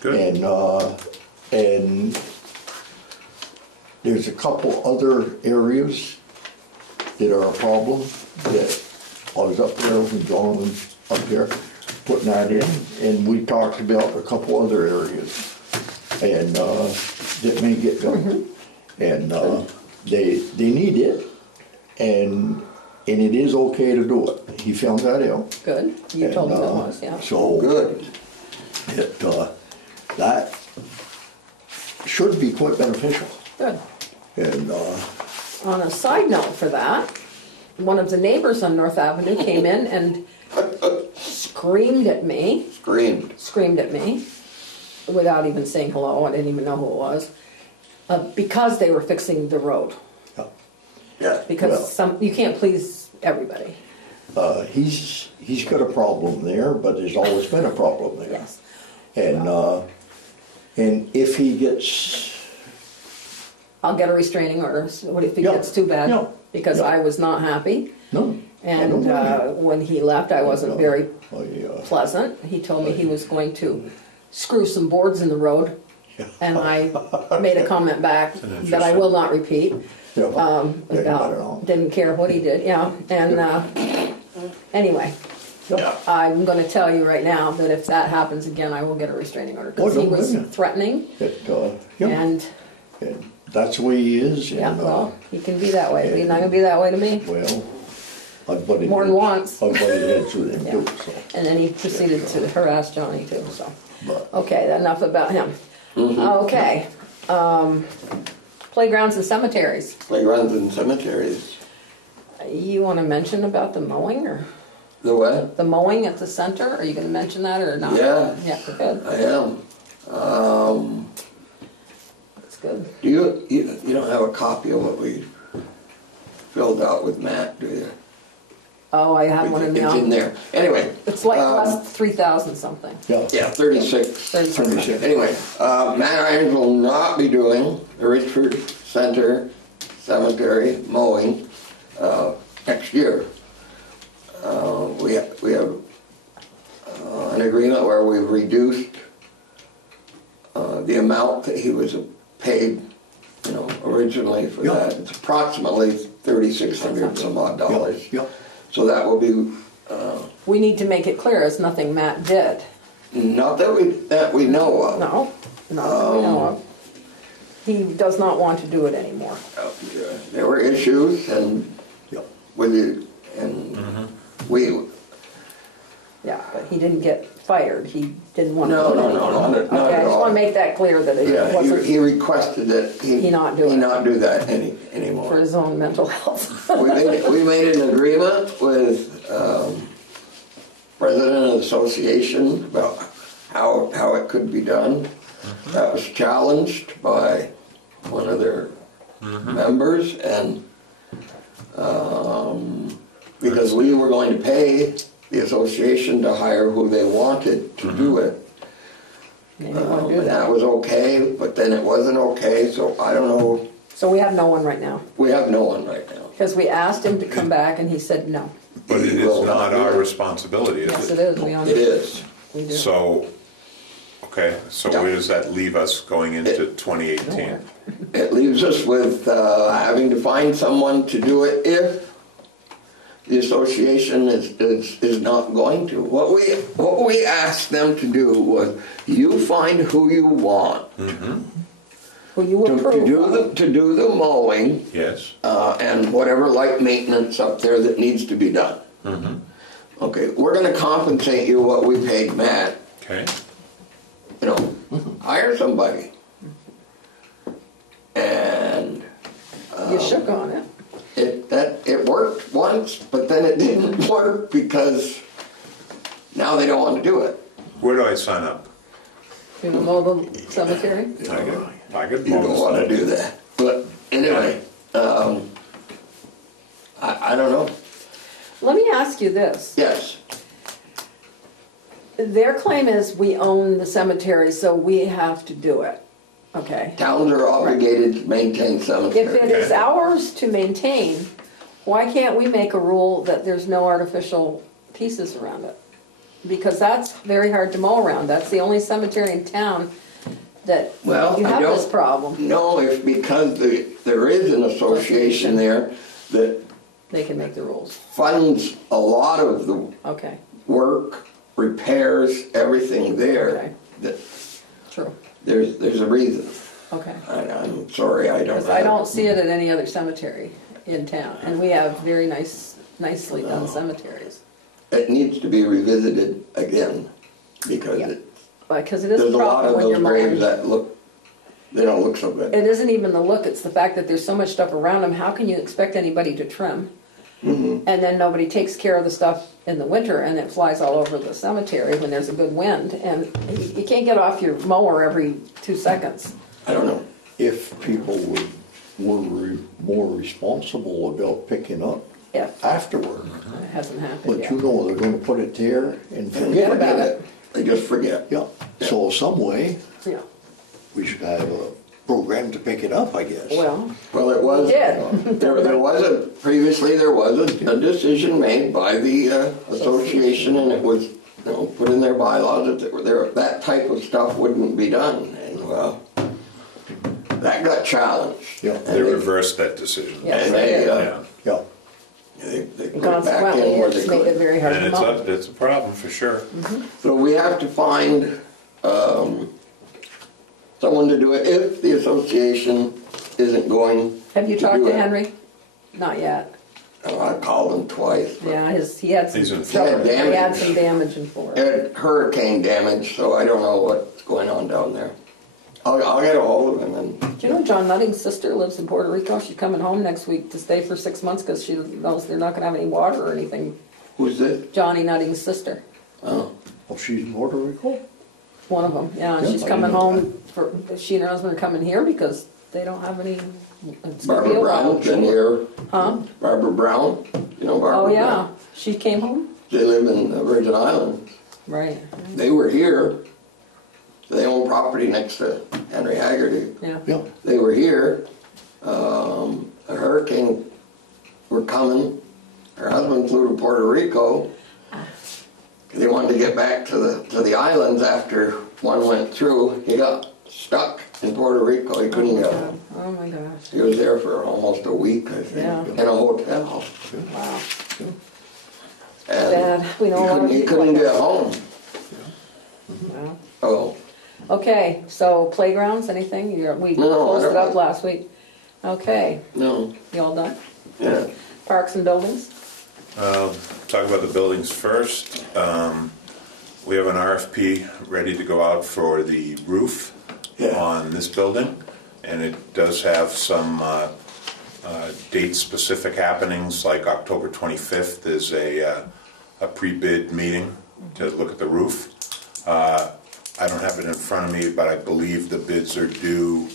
good. And there's a couple other areas that are a problem that I was up there when John was up there putting that in, and we talked about a couple other areas and that may get done. And they need it, and it is okay to do it. He found that out. good. You told me And, that was, yeah. So Good. that should be quite beneficial. Good. And On a side note for that, one of the neighbors on North Avenue came in and screamed at me, without even saying hello, I didn't even know who it was, because they were fixing the road. Yeah. Because you can't please everybody. He's got a problem there, but there's always been a problem there. Yes. And if he gets, I'll get a restraining order if he Yeah. gets too bad, Yeah. because Yeah. I was not happy. no. I And don't blame you. when he left, I wasn't very I, pleasant. He told me he was going to screw some boards in the road, and I made a comment back that I will not repeat. yeah, yeah, I don't know. Didn't care what he did, yeah. And anyway, Yeah. I'm going to tell you right now that if that happens again, I will get a restraining order, because Oh, he don't was blame you. threatening, Yeah. and And that's the way he is. yeah, And, well, he can be that way, but he's not going to be that way to me. well, I've butted More than heads- once. I've butted heads with him Yeah. too, so. And then he proceeded to harass Johnny too, so. But, Okay, enough about him. Okay, playgrounds and cemeteries. Playgrounds and cemeteries. You want to mention about the mowing, or The what? the mowing at the center? Are you going to mention that or not? Yeah. Yeah, good. I am. That's good. You don't have a copy of what we filled out with Matt, do you? Oh, I have one in It's in the. there. Anyway. It's like less 3,000 something. yeah. Yeah, 36. 36. Anyway, Matt Irons will not be doing the Richford Center Cemetery mowing next year. We have an agreement where we've reduced the amount that he was paid, originally for Yeah. that. It's approximately $3,600 some odd dollars. Yeah. So that will be We need to make it clear it's nothing Matt did. not that we know of. No, not that we know of. He does not want to do it anymore. There were issues and Yeah. with it, and we. Yeah, but he didn't get fired. He didn't want to. No, do it no, anymore. not Okay, at I just all. want to make that clear that it Yeah, wasn't he requested that He not do it. do that for anymore. his own mental health. we made an agreement with president of the association about how it could be done. That was challenged by one of their members, and because we were going to pay the association to hire who they wanted to do it. Maybe he won't do And that that. was okay, but then it wasn't okay, so I don't know. So we have no one right now. We have no one right now. Because we asked him to come back and he said no. But it is not our responsibility, is Yes, it? it is. We own It it. is. We do. So, okay, so where does that leave us going into 2018? Nowhere. It leaves us with having to find someone to do it if the association is not going to. What we asked them to do was, you find who you want Who you approve. to do the mowing Yes. and whatever light maintenance up there that needs to be done. Okay, we're going to compensate you what we paid Matt. Okay. Hire somebody. And You shook on it. it worked once, but then it didn't work because now they don't want to do it. Where do I sign up? You know, mobile cemetery. I could You don't want to do that. But anyway, I don't know. Let me ask you this. Yes. Their claim is we own the cemetery, so we have to do it. Okay. Towns are obligated to maintain If cemeteries. it is ours to maintain, why can't we make a rule that there's no artificial pieces around it? Because that's very hard to mow around. That's the only cemetery in town that Well, you I have this don't problem. know if because there is an association there that They can make the rules. funds a lot of the Okay, work, repairs, everything there. Okay. That true. there's a reason. Okay. I'm sorry, I don't. Because I don't see it at any other cemetery in town, and we have very nicely done cemeteries. It needs to be revisited again because Yeah. Because it is there's a a lot problem of when you're those graves mowing. they don't look so good. It isn't even the look, it's the fact that there's so much stuff around them. How can you expect anybody to trim? And then nobody takes care of the stuff in the winter, and it flies all over the cemetery when there's a good wind, and you can't get off your mower every 2 seconds. I don't know. If people were more responsible about picking up Yeah, afterward. it hasn't happened But yet. you know, they're gonna put it there and Forget about it. They just forget. Yeah, so some way, Yeah, we should have a program to pick it up, I guess. well, Well, it was. did. There was previously there was a decision made by the association, and it was, you know, put in their bylaws that that type of stuff wouldn't be done, and well, that got challenged. Yeah. They reversed that decision. Yeah. And they, Yeah. Yeah, they put it back consequently, in where they it's made it could. very hard And to it's mow. it's a problem for sure. So we have to find someone to do it if the association isn't going. Have you talked do to it. Henry? Not yet. I called him twice. But Yeah, he had some He's in trouble. He had damage. some damage in Florida. Had hurricane damage, so I don't know what's going on down there. I'll get a hold of him and. Do you know John Nutting's sister lives in Puerto Rico? She's coming home next week to stay for 6 months because she knows they're not going to have any water or anything. Who's this? Johnny Nutting's sister, Oh, well, she's in Puerto Rico? one of them. Yeah, and Yeah, she's I coming didn't know home for. She and her husband are coming here because they don't have any. It's gonna be Barbara a while. Brown's been here. Huh? Barbara Brown, you know Barbara Oh yeah, Brown? she came home. They live in the Virgin Islands. Right. They were here. They own property next to Henry Haggerty. Yeah. Yeah, They were here. A hurricane were coming. Her husband flew to Puerto Rico. They wanted to get back to the islands after one went through. He got stuck in Puerto Rico. He couldn't get home. Oh my gosh. He was there for almost a week, I think, Yeah. in a hotel. Wow. And Bad. We know a lot of he people couldn't like get that. home. Wow. Oh, Okay, so playgrounds, anything? We No, I closed it don't- up last week. Okay, no, you all done? yeah. Parks and buildings? Talk about the buildings first. We have an RFP ready to go out for the roof Yeah. on this building, and it does have some date-specific happenings, like October 25th is a pre-bid meeting to look at the roof. I don't have it in front of me, but I believe the bids are due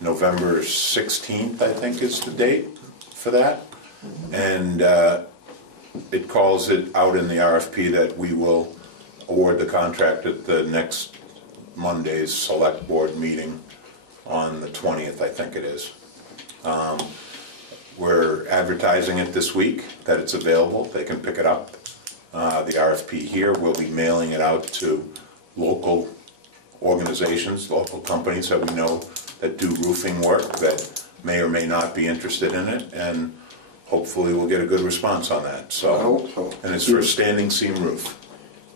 November 16th, I think is the date for that. And it calls it out in the RFP that we will award the contract at the next Monday's select board meeting on the 20th, I think it is. We're advertising it this week, that it's available, they can pick it up. The RFP here, we'll be mailing it out to local organizations, local companies that we know that do roofing work that may or may not be interested in it, and hopefully we'll get a good response on that. I hope so. And it's for a standing seam roof.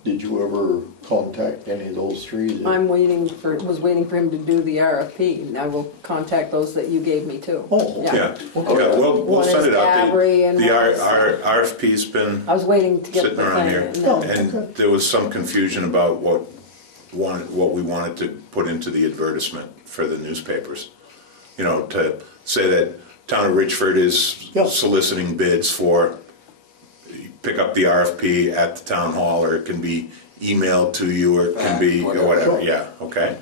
did you ever contact any of those three? that- was waiting for him to do the RFP, and I will contact those that you gave me too. Oh, okay. Yeah, Okay. yeah, we'll One is send it out. Gabry and The one is- RFP's been I was waiting to get the sitting around here, thing. Oh. and there was some confusion about what we wanted to put into the advertisement for the newspapers. You know, to say that Town of Richford is Yeah. soliciting bids for, pick up the RFP at the town hall, or it can be emailed to you, or it can be, or whatever, Sure. yeah, okay?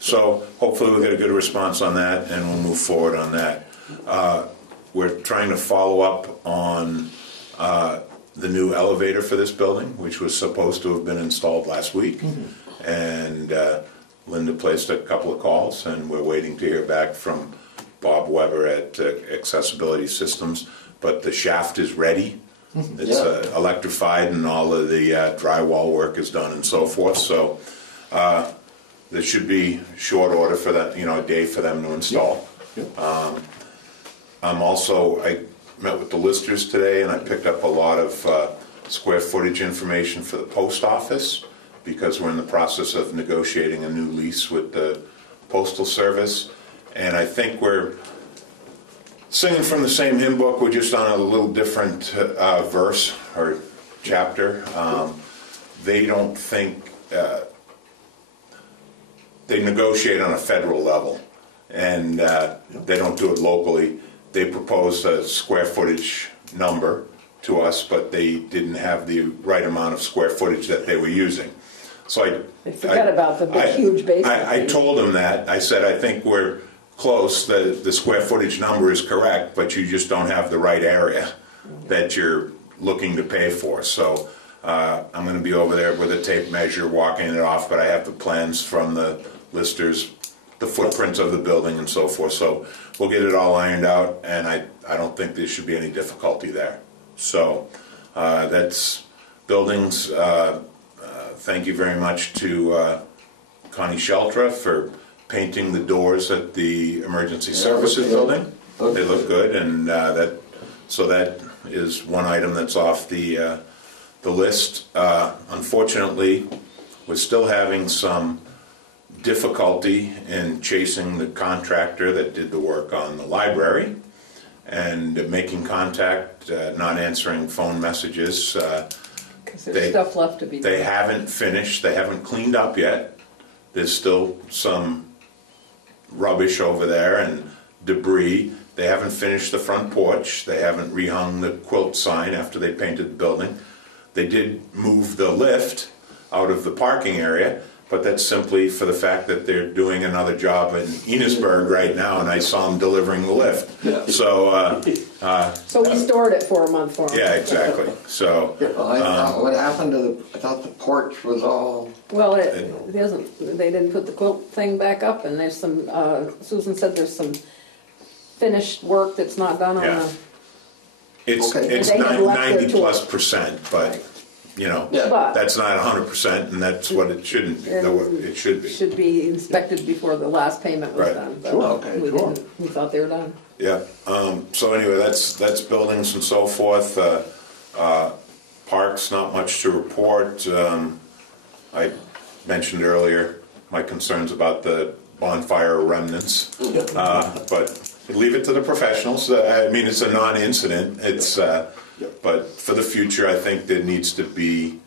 So hopefully we'll get a good response on that, and we'll move forward on that. We're trying to follow up on the new elevator for this building, which was supposed to have been installed last week. And Linda placed a couple of calls, and we're waiting to hear back from Bob Weber at Accessibility Systems. But the shaft is ready. It's Yeah. electrified, and all of the drywall work is done and so forth. So there should be short order for that, a day for them to install. I met with the listers today, and I picked up a lot of square footage information for the post office, because we're in the process of negotiating a new lease with the Postal Service. And I think we're singing from the same hymn book, we're just on a little different verse or chapter. They don't think, they negotiate on a federal level, and they don't do it locally. They propose a square footage number to us, but they didn't have the right amount of square footage that they were using. So They forget about the big, huge basement. I told them that. I said, I think we're close. The square footage number is correct, but you just don't have the right area that you're looking to pay for. So I'm going to be over there with a tape measure, walking it off, but I have the plans from the listers, the footprints of the building and so forth. So we'll get it all ironed out, and I don't think there should be any difficulty there. So that's buildings. Thank you very much to Connie Sheltra for painting the doors at the emergency services building. They look good, and that is one item that's off the list. Unfortunately, we're still having some difficulty in chasing the contractor that did the work on the library and making contact, not answering phone messages. Because there's stuff left to be done. They haven't finished, they haven't cleaned up yet. There's still some rubbish over there and debris. They haven't finished the front porch. They haven't rehung the quilt sign after they painted the building. They did move the lift out of the parking area, but that's simply for the fact that they're doing another job in Enosburg right now, and I saw them delivering the lift. Yeah. So, So we stored it for a month for them. yeah, exactly. So, Well, I thought what happened to I thought the porch was all... Well, it isn't. They didn't put the quilt thing back up, and there's some. Susan said there's some finished work that's not done on Yeah. the. it's Okay. it's They had left it 90+%, but you know, Yeah. But that's not 100%, and that's what it shouldn't be. It should be. should be inspected before the last payment was Right. done. But Sure. Okay, we sure. didn't. We thought they were done. Yeah. So anyway, that's buildings and so forth. Parks, not much to report. I mentioned earlier my concerns about the bonfire remnants, but leave it to the professionals. I mean, it's a non-incident. It's but for the future, I think there needs to be.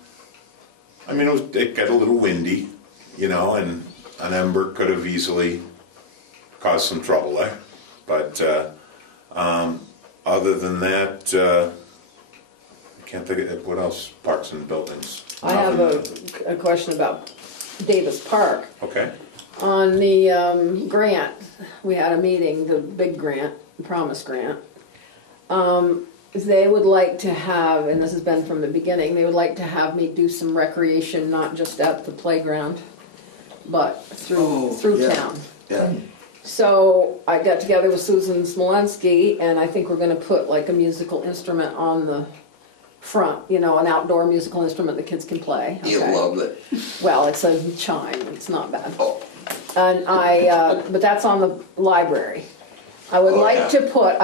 I mean, it got a little windy, you know, and an ember could have easily caused some trouble there. But other than that, I can't think of what else. Parks and buildings. I have a question about Davis Park. Okay. On the grant, we had a meeting, the big grant, the promise grant. They would like to have, and this has been from the beginning, they would like to have me do some recreation, not just at the playground, but through yeah. town. Yeah. So I got together with Susan Smolensky, and I think we're gonna put like a musical instrument on the front, you know, an outdoor musical instrument the kids can play. You okay? love it. Well, it's a chime, it's not bad. Oh, And but that's on the library. I would Oh, like yeah. to put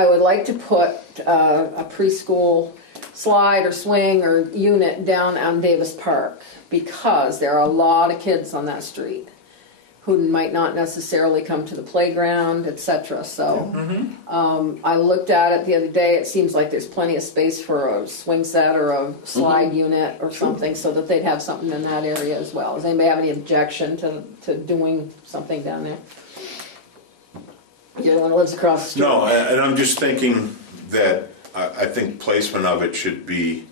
a preschool slide or swing or unit down on Davis Park, because there are a lot of kids on that street who might not necessarily come to the playground, etc. So I looked at it the other day. It seems like there's plenty of space for a swing set or a slide unit or something, so that they'd have something in that area as well. Does anybody have any objection to doing something down there? You're the one who lives across the street. No, and I'm just thinking that I think placement of it should be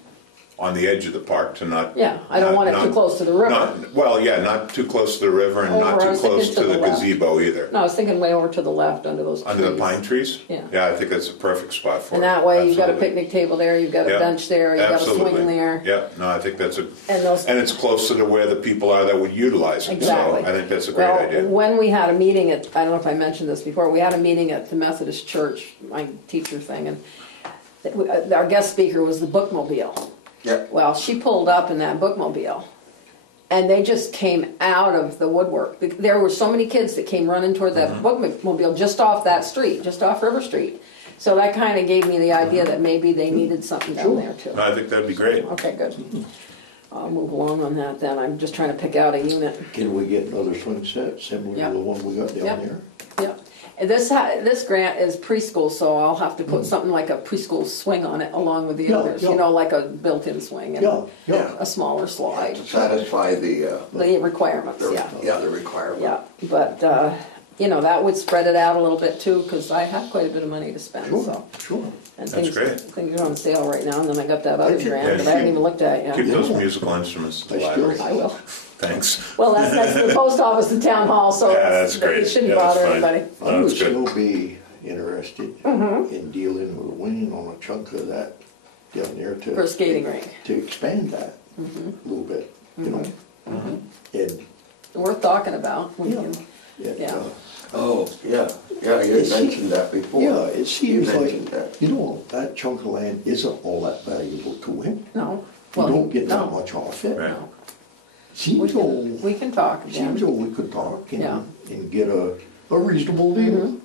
on the edge of the park to not. Yeah, I don't want it too close to the river. Not too close to the river and not Over, I too was close thinking to to the the left. gazebo either. No, I was thinking way over to the left under those trees. Under the pine trees? Yeah. Yeah, I think that's a perfect spot for it. And that way you've got a Absolutely. picnic table there, you've got a Yeah. bench there, you've got a Absolutely. swing there. Yeah, no, I think that's And those- and it's closer to where the people are that would utilize it. Exactly. So I think that's a great Well, idea. when we had a meeting at, I don't know if I mentioned this before, we had a meeting at the Methodist Church, my teacher thing, and our guest speaker was the bookmobile. yeah. Well, she pulled up in that bookmobile, and they just came out of the woodwork. There were so many kids that came running toward that bookmobile just off that street, just off River Street. So that kind of gave me the idea that maybe they needed something down there too. No, I think that'd be great. Okay, good. I'll move along on that then. I'm just trying to pick out a unit. Can we get another swing set similar Yeah. to the one we got down Yeah. there? Yep. And this grant is preschool, so I'll have to put something like a preschool swing on it along with the Yeah, others. yeah. You know, like a built-in swing and Yeah. a smaller slide. To satisfy the The requirements, yeah. the requirement. Yeah, but you know, that would spread it out a little bit too, because I have quite a bit of money to spend, Sure, so. sure. And That's great. Things are on sale right now, and then I got that other think- grant that I Yeah, haven't even looked at yet. Keep those Yeah. musical instruments at the I still- library. I will. Thanks. Well, that's the post office and town hall, so Yeah, that's it great. shouldn't Yeah, that's bother fine. anybody. I Oh, would that's good. still be interested in dealing with winning on a chunk of that down there For a skating rink. to expand that a little bit, you know? And, Worth talking about. We yeah, can- it, Yeah. Oh, yeah, yeah, you had mentioned that before. yeah, it seems You mentioned like, that. you know, that chunk of land isn't all that valuable to him. No. You Well, don't get that no, much off it. Right. no. Seems though, We can talk seems again. though we could talk Yeah. and get a reasonable deal.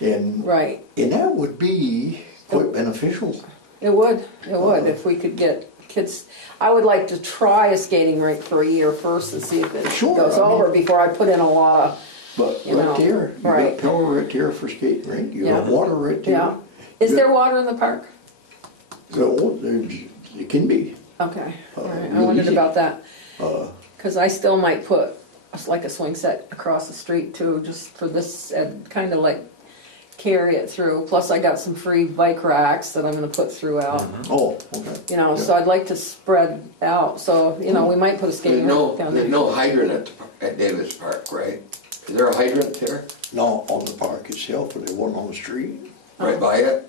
And, Right. and that would be quite beneficial. It would, if we could get kids. I would like to try a skating rink for a year first and see if it Sure, goes I mean- over before I put in a lot of, But You know, right there, you right. got power right there for skating rink, you got Yeah. water right there. yeah. Is there water in the park? So, it can be. Okay, all right, I really wondered easy. about that. Uh, Because I still might put like a swing set across the street too, just for this, and kind of like carry it through. Plus I got some free bike racks that I'm gonna put throughout. Oh, okay. You know, Yeah. so I'd like to spread out, so, you know, we might put a skating rink down There's there. no hydrant at Davis Park, right? Is there a hydrant there, Not on the park itself, but there wasn't on the street. right by it?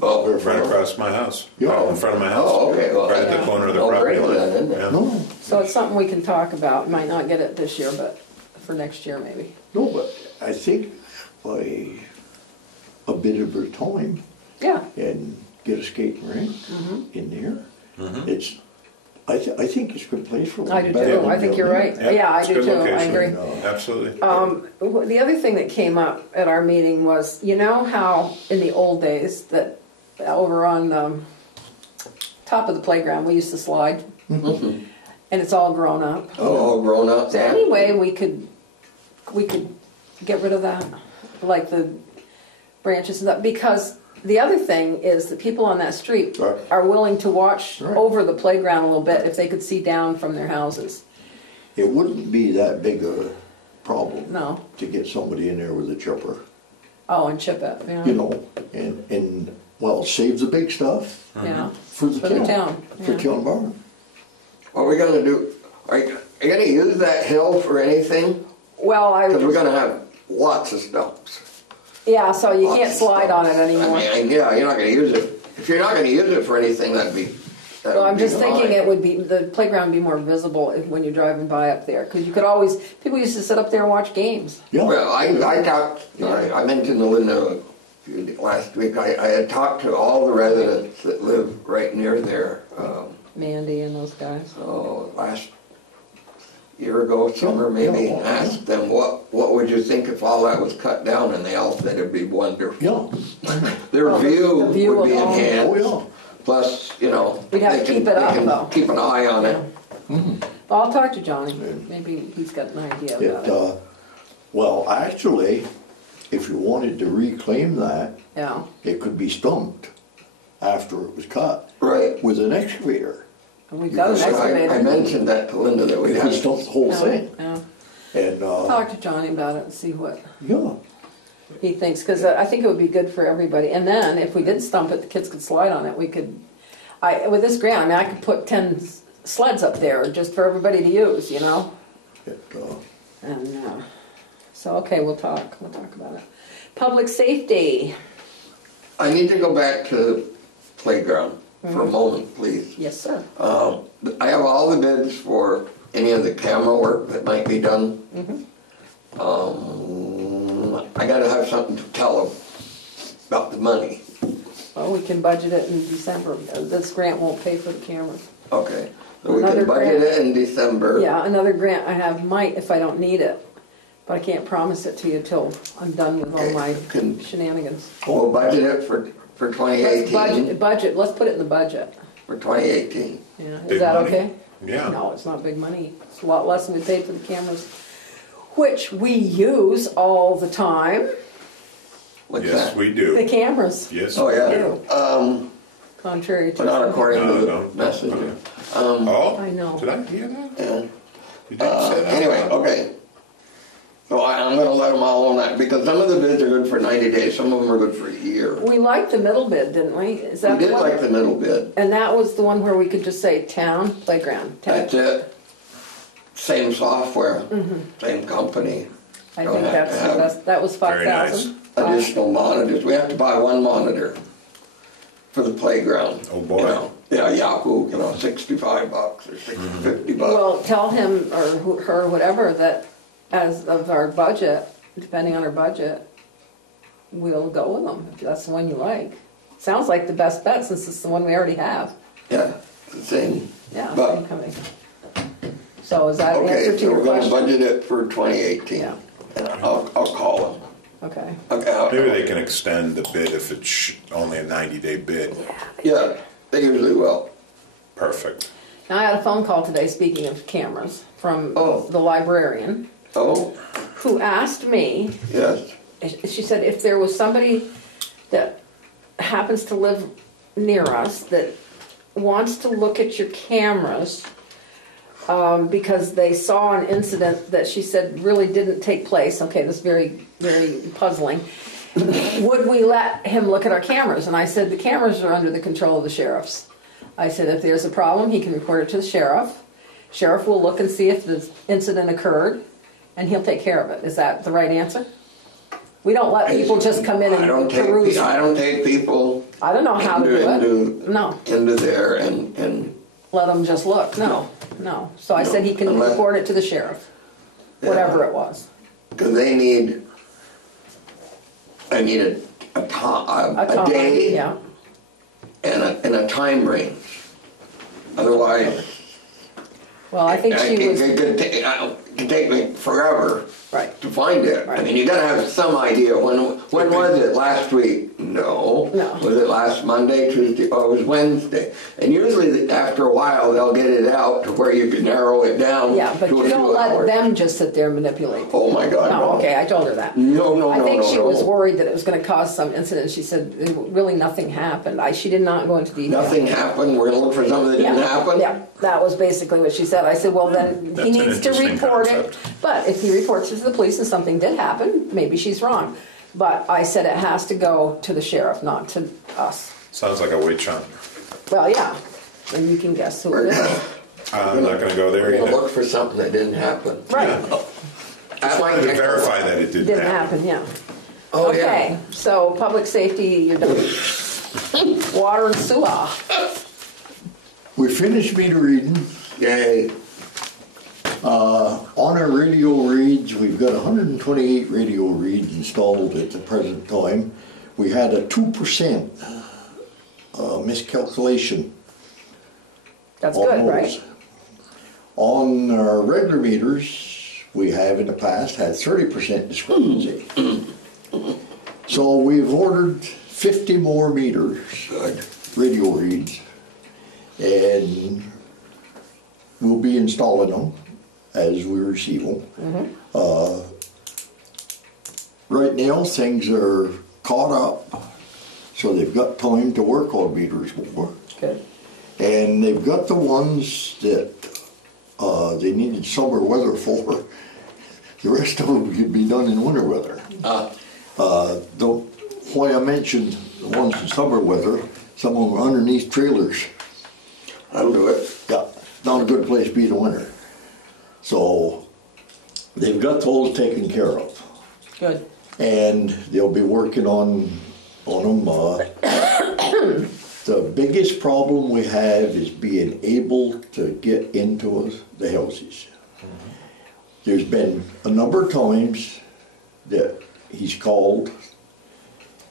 Oh, Right across my house. Yeah. Right in front of my house. Oh, okay, well, Right at yeah. the corner of the Oh, property great, line. then, isn't it? Yeah. No, So it's something we can talk about, might not get it this year, but for next year maybe. no, but I think by a bit of a time Yeah, and get a skating rink in there, it's, I think it's a good place for one. I do Better too, than I think you're right. building. Yeah, I it's a do good too, I location. agree. Absolutely. The other thing that came up at our meeting was, you know how in the old days that over on top of the playground, we used to slide? And it's all grown up. Oh, all grown up. Is there any way we could get rid of that? Like the branches and that? Because the other thing is that people on that street Right. are willing to watch Right. over the playground a little bit if they could see down from their houses. It wouldn't be that big a problem No. to get somebody in there with a chipper, Oh, and chip it, yeah. you know, and, well, save the big stuff Yeah. for the For the town. town, For yeah. town barn. What are we gonna do? Are you gonna use that hill for anything? Well, Because we're gonna have lots of stumps. yeah, so you Lots can't of slide on it stumps. anymore. I mean, yeah, you're not gonna use it. If you're not gonna use it for anything, that Well, I'm would just be thinking fine. it would be, the playground would be more visible when you're driving by up there, because you could always, people used to sit up there and watch games. Yeah. Well, I talked, I mentioned to Linda last week, I had talked to all the residents that live right near there. Mandy and those guys. Last year ago, summer maybe, Yeah. and asked them, what would you think if all that was cut down? And they all said it'd be wonderful. Yeah. Their Oh, view the view would be alone. enhanced. Oh, Plus, you know, We'd have they to can- keep it they up, can though. keep an eye on it. Well, I'll talk to Johnny, maybe he's got an idea yeah. about it. Well, actually, if you wanted to reclaim that, Yeah, it could be stumped after it was cut Right. with an excavator. and we've got an So I excavator. mentioned that to Linda, that we'd You have could stump the whole Yeah, thing. yeah. And, Talk to Johnny about it and see what yeah, he thinks, because I think it would be good for everybody. And then if we did stump it, the kids could slide on it. We could, with this grant, I mean, I could put 10 sleds up there just for everybody to use, you know? it, And so, okay, we'll talk about it. Public safety. I need to go back to playground for a moment, please. Yes, sir. I have all the bids for any of the camera work that might be done. I gotta have something to tell them about the money. Well, we can budget it in December. This grant won't pay for the cameras. Okay, so we Another can budget grant. it in December. Yeah, another grant I have might if I don't need it. But I can't promise it to you till I'm done with all my Can- shenanigans. We'll budget it for Let's 2018. budget, let's put it in the budget. For 2018. Yeah, is Big that money. okay? Yeah. No, it's not big money. It's a lot less than we paid for the cameras, which we use all the time. What's Yes, that? we The do. cameras, Yes. Oh, we yeah. do. contrary to. But not some- according to No, the no. messenger. Okay. Um, Oh, I know. did I hear that? and, You did say that. anyway, okay. So I'm gonna let them all on that, because some of the bids are good for 90 days, some of them are good for a year. We liked the middle bid, didn't we? Is We that the did one? like the middle bid. And that was the one where we could just say town, playground, town. That's it. Same software, same company. I Don't think have that's to the have best, that was Very nice. 5,000. Additional monitors. We have to buy one monitor for the playground. Oh, boy. You know? Yeah, Yahoo, $65 or $50. Well, tell him or her, whatever, that as of our budget, depending on our budget, we'll go with them, if that's the one you like. Sounds like the best bet since it's the one we already have. Yeah, the same. Yeah, But- same company. So is that an answer Okay, to so your we're gonna question? budget it for 2018. Yeah. And I'll call them. Okay. Okay. Maybe they can extend the bid if it's only a 90-day bid. Yeah, they usually will. Perfect. Now, I had a phone call today, speaking of cameras, from Oh. the librarian, Oh, who asked me, yes. she said if there was somebody that happens to live near us that wants to look at your cameras, because they saw an incident that she said really didn't take place. Okay, this is very, very puzzling. Would we let him look at our cameras? And I said, the cameras are under the control of the sheriffs. I said, if there's a problem, he can report it to the sheriff. Sheriff will look and see if the incident occurred, and he'll take care of it. Is that the right answer? We don't let people just come in and peruse. I don't take people. I don't know how to do it. No. Into there and. Let them just look. No, no. So I said he can Unless- report it to the sheriff, whatever it was. Because I need a A day yeah. and a time range. Otherwise, Well, I think she was, it could take me forever right. to find it. I Right. mean, you gotta have some idea. When was it? Last week? No. No. Was it last Monday, Tuesday? Oh, it was Wednesday. And usually after a while, they'll get it out to where you can narrow it down Yeah, but to a you few don't let hours. them just sit there and manipulate. Oh my God, No, no. okay, I told her that. No, I think she was no. worried that it was going to cause some incident. She said really nothing happened. She did not go into detail. Nothing happened. We're gonna look for something that didn't happen. Yeah, that was basically what she said. I said, well, then That's he an needs to interesting report concept. it. But if he reports it to the police and something did happen, maybe she's wrong. But I said it has to go to the sheriff, not to us. Sounds like a witch hunt. Well, yeah, and you can guess who it is. I'm not going to go there We're gonna either. look for something that didn't happen. Right, Just wanted to verify that it didn't didn't happen. happen, yeah. Oh, yeah. Okay, so public safety, you're done. Water and sewer. We finished meter reading. Yay. On our radio reads, we've got 128 radio reads installed at the present time. We had a 2% miscalculation. That's on good, those. right? On our regular meters, we have in the past had 30% discrepancy. So we've ordered 50 more meters, Good. radio reads, and we'll be installing them as we receive them. Right now, things are caught up, so they've got time to work on meters more. Good. And they've got the ones that they needed summer weather for. The rest of them could be done in winter weather. Why I mentioned the ones in summer weather, some of them are underneath trailers. I'll do it. Yeah, not a good place to be in the winter. So they've got those taken care of. Good. And they'll be working on them. The biggest problem we have is being able to get into the houses. There's been a number of times that he's called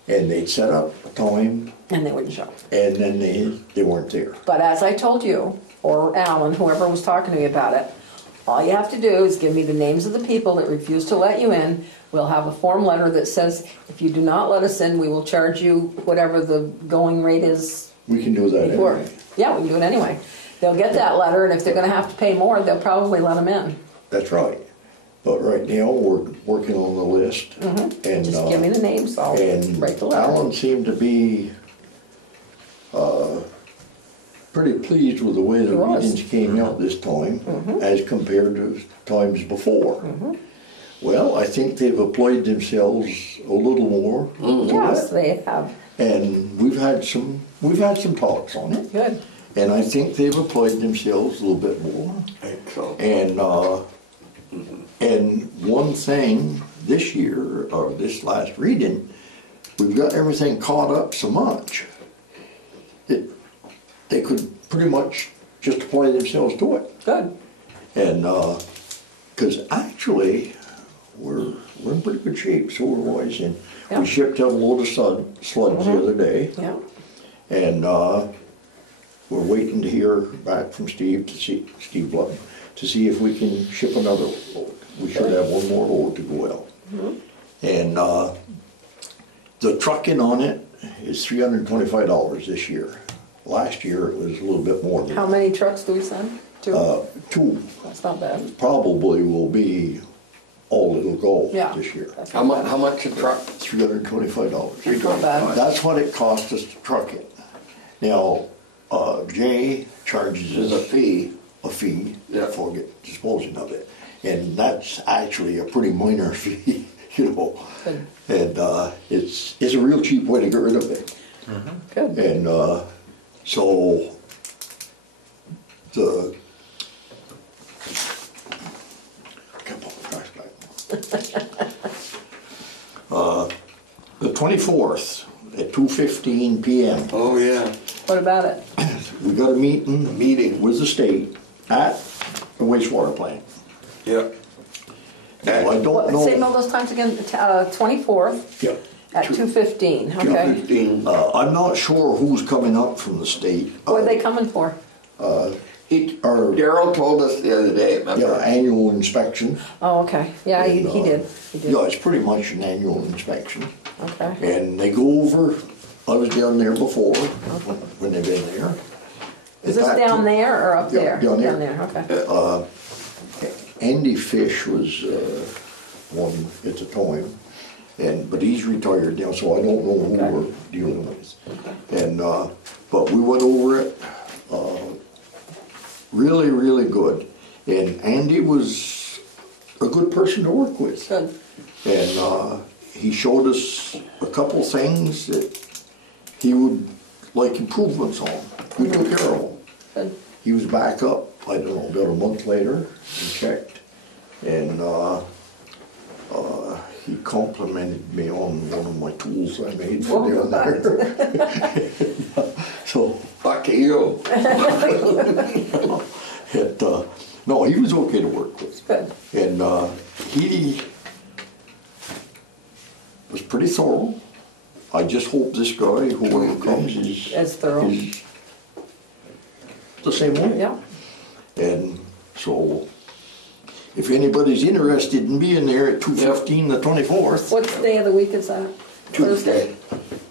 and they'd set up a time And they wouldn't show. and then they weren't there. But as I told you, or Alan, whoever was talking to me about it, all you have to do is give me the names of the people that refuse to let you in. We'll have a form letter that says, if you do not let us in, we will charge you whatever the going rate is We can do that before. anyway. Yeah, we can do it anyway. They'll get that letter, and if they're going to have to pay more, they'll probably let them in. That's right. But right now, we're working on the list. And, Just give me the names, I'll and write the letter. Alan seemed to be pretty pleased with the way the He was. readings came out this time as compared to times before. Well, I think they've applied themselves a little more. to Yes, it. they have. And we've had some talks on it. Good. And I think they've applied themselves a little bit more. I think so. And one thing this year, or this last reading, we've got everything caught up so much that they could pretty much just apply themselves to it. Good. And, because actually, we're in pretty good shape sewer-wise, and Yeah. we shipped out a load of sludge the other day. Yeah. And we're waiting to hear back from Steve Blood, to see if we can ship another load. We should have one more load to go out. And the trucking on it is $325 this year. Last year it was a little bit more than How many trucks do we send? Two? 2. That's not bad. Probably will be all it'll go Yeah. this year. That's How not much, bad. how much a truck? $325. That's not bad. That's what it cost us to truck it. Now, Jay charges There's a us fee. a fee Yeah. for disposing of it. And that's actually a pretty minor fee, you know. Good. And it's a real cheap way to get rid of it. Good. And so the come on, flashlight. The 24th at 2:15 p.m. Oh, yeah. What about it? We got a meeting with the state at the wastewater plant. Yeah. Now, I don't What, know. same all those times again, 24th Yeah. at 2:15, okay? 215. I'm not sure who's coming up from the state. What are they coming for? Daryl told us the other day, Yeah, remember? annual inspection. Oh, okay, yeah, he And, did, he did, Yeah, it's pretty much an annual inspection. okay. And they go over, I was down there before, when they've been there. Is this In fact, down there or up Yeah, there? down there. Down there, okay. Andy Fish was one at the time, but he's retired now, so I don't know who Okay. we're dealing with. And but we went over it, really, really good. And Andy was a good person to work with. Good, And he showed us a couple things that he would like improvements on. We took care of them. good. He was back up, I don't know, about a month later, and checked. And he complimented me on one of my tools I made for down there. So, Lucky you. no, he was okay to work with. Good. And he was pretty thorough. I just hope this guy, whoever comes, is As thorough. is the same way. Yeah, And so, if anybody's interested in being there at 2:15, the 24th, what day of the week is that? Tuesday.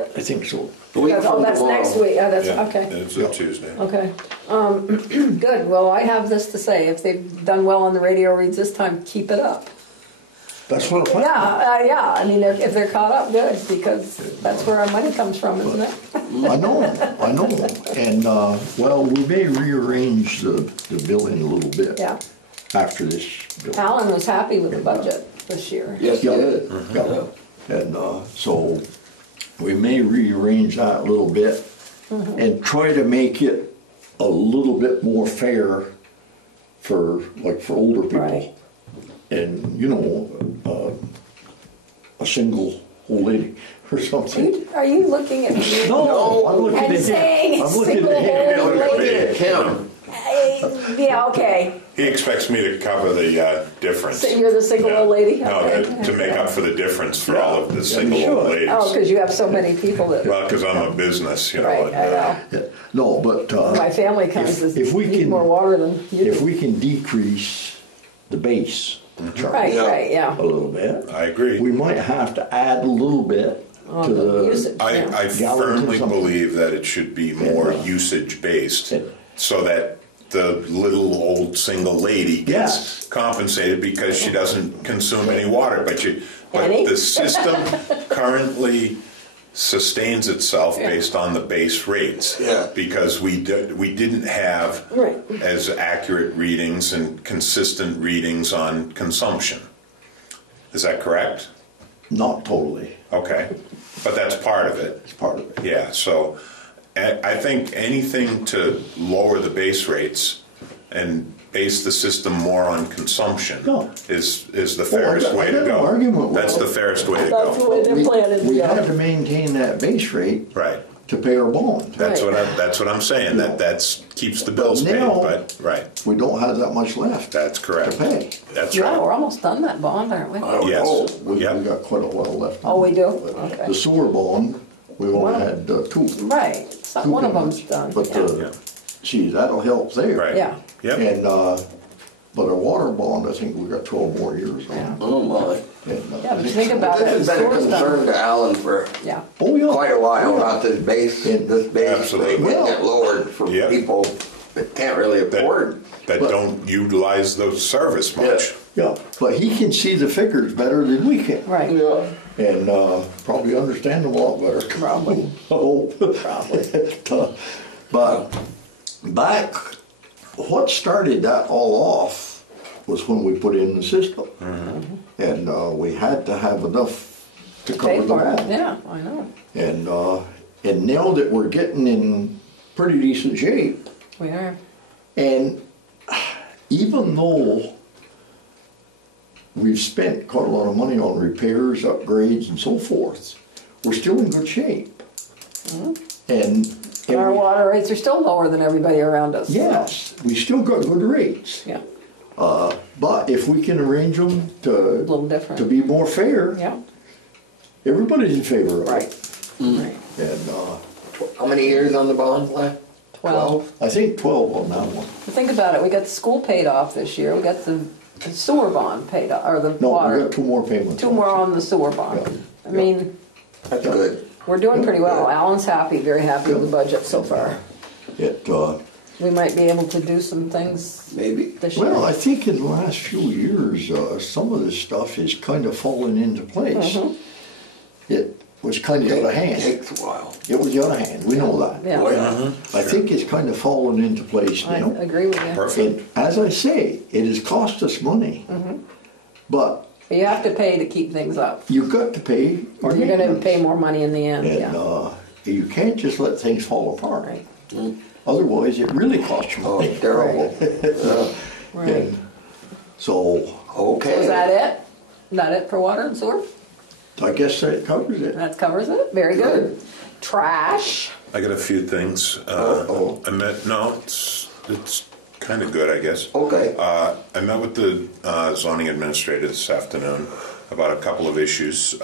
I think so. The week Oh, from that's tomorrow. next week, oh, that's, Yeah, okay, it's a Tuesday. okay. Good, well, I have this to say, if they've done well on the radio reads this time, keep it up. That's what I'm Yeah, I mean, if they're caught up, good, because that's where our money comes from, isn't it? I know. And, well, we may rearrange the billing a little bit Yeah. after this bill. Alan was happy with the budget this year. Yes, you Yeah. did. Yeah. And so we may rearrange that a little bit and try to make it a little bit more fair for older people. Right. And, you know, a single old lady or something. Are you looking at me? No, I'm looking And at saying him. I'm looking single at him. old Look lady. at him. Yeah, okay, He expects me to cover the difference. so you're the single old lady? No, Okay. to make up for the difference for all of the single sure. old ladies. Oh, because you have so many people that. Well, because I'm a business, you know. Right, and, I know. Yeah. No, but My family comes to if we need can- more water than you if do. we can decrease the base charge Right, Yeah. right, yeah. a little bit, I agree. we might have to add a little bit to the. Usage, yeah. I Gallons or firmly something. believe that it should be more Yeah. usage-based, Yeah. so that the little old single lady gets Yes. compensated because she doesn't consume any water. But Annie? the system currently sustains itself Yeah. based on the base rates. Yeah. Because we didn't have Right. as accurate readings and consistent readings on consumption. Is that correct? Not totally. Okay, but that's part of it. It's part of it. Yeah, so I think anything to lower the base rates and base the system more on consumption No. is the fairest way I to got no go. argument with That's that. the fairest way to That's the go. way they're planning, We yeah. have to maintain that base rate Right. to pay our bond. That's Right. that's what I'm saying. That's keeps the bills paid. Now- But right, We don't have that much left that's to correct. pay. That's Yeah, right. we're almost done that bond, aren't we? Yes. We Yep. got quite a while left. Oh, we do? But Okay. The sewer bond, we only One- had two. Right, so two one of bonds. them's done, But yeah. gee, that'll help there. Right. Yeah. Yep. And, but our water bond, I think we got 12 more years Yeah. on. Oh my. And, Yeah, but think about it, This has been a sewer's concern done. to Alan for Yeah, Oh, yeah. quite a while Yeah. about this base Absolutely. rate getting it lowered for Yep. people that can't really afford. That But- don't utilize the service much. Yeah, but he can see the figures better than we can. right, Yeah. And probably understand them a lot better. probably, I hope. probably. But back, what started that all off was when we put in the system. And we had to have enough to cover Pay the for it, bond. yeah, I know, And now that we're getting in pretty decent shape, we are. and even though we've spent quite a lot of money on repairs, upgrades, and so forth, we're still in good shape. And Our water rates are still lower than everybody around us. so, yes, we still got good rates. Yeah, But if we can arrange them a little different. to be more fair, Yeah, everybody's in favor of it. right, right. And How many years on the bond left? 12. I think 12 on that one. Think about it, we got the school paid off this year, we got the sewer bond paid off, or the No, we water. got two more payments. Two more on the sewer bond. Yeah. I mean, That's good. we're doing pretty well. Alan's happy, very happy with the budget so far. It, We might be able to do some things Maybe. this year. well, I think in the last few years, some of this stuff is kind of fallen into place. Mm-hmm. It was kind of out of It hand. takes a while. It was out of hand, we know that. Yeah. Oh, yeah. I think it's kind of fallen into place I now. agree with you. Perfect. And as I say, it has cost us money, Mm-hmm. but But you have to pay to keep things up. you've got to pay. Or your you're gonna maintenance. pay more money in the end, And yeah. you can't just let things fall apart. Right, Otherwise, it really costs you Oh, money. terrible. Yeah. right. And so Okay. So is that it? That it for water and sewer? I guess that covers it. That covers it? Very good. Trash? I got a few things. Uh-oh. It's kind of good, I guess. Okay. I met with the zoning administrator this afternoon about a couple of issues.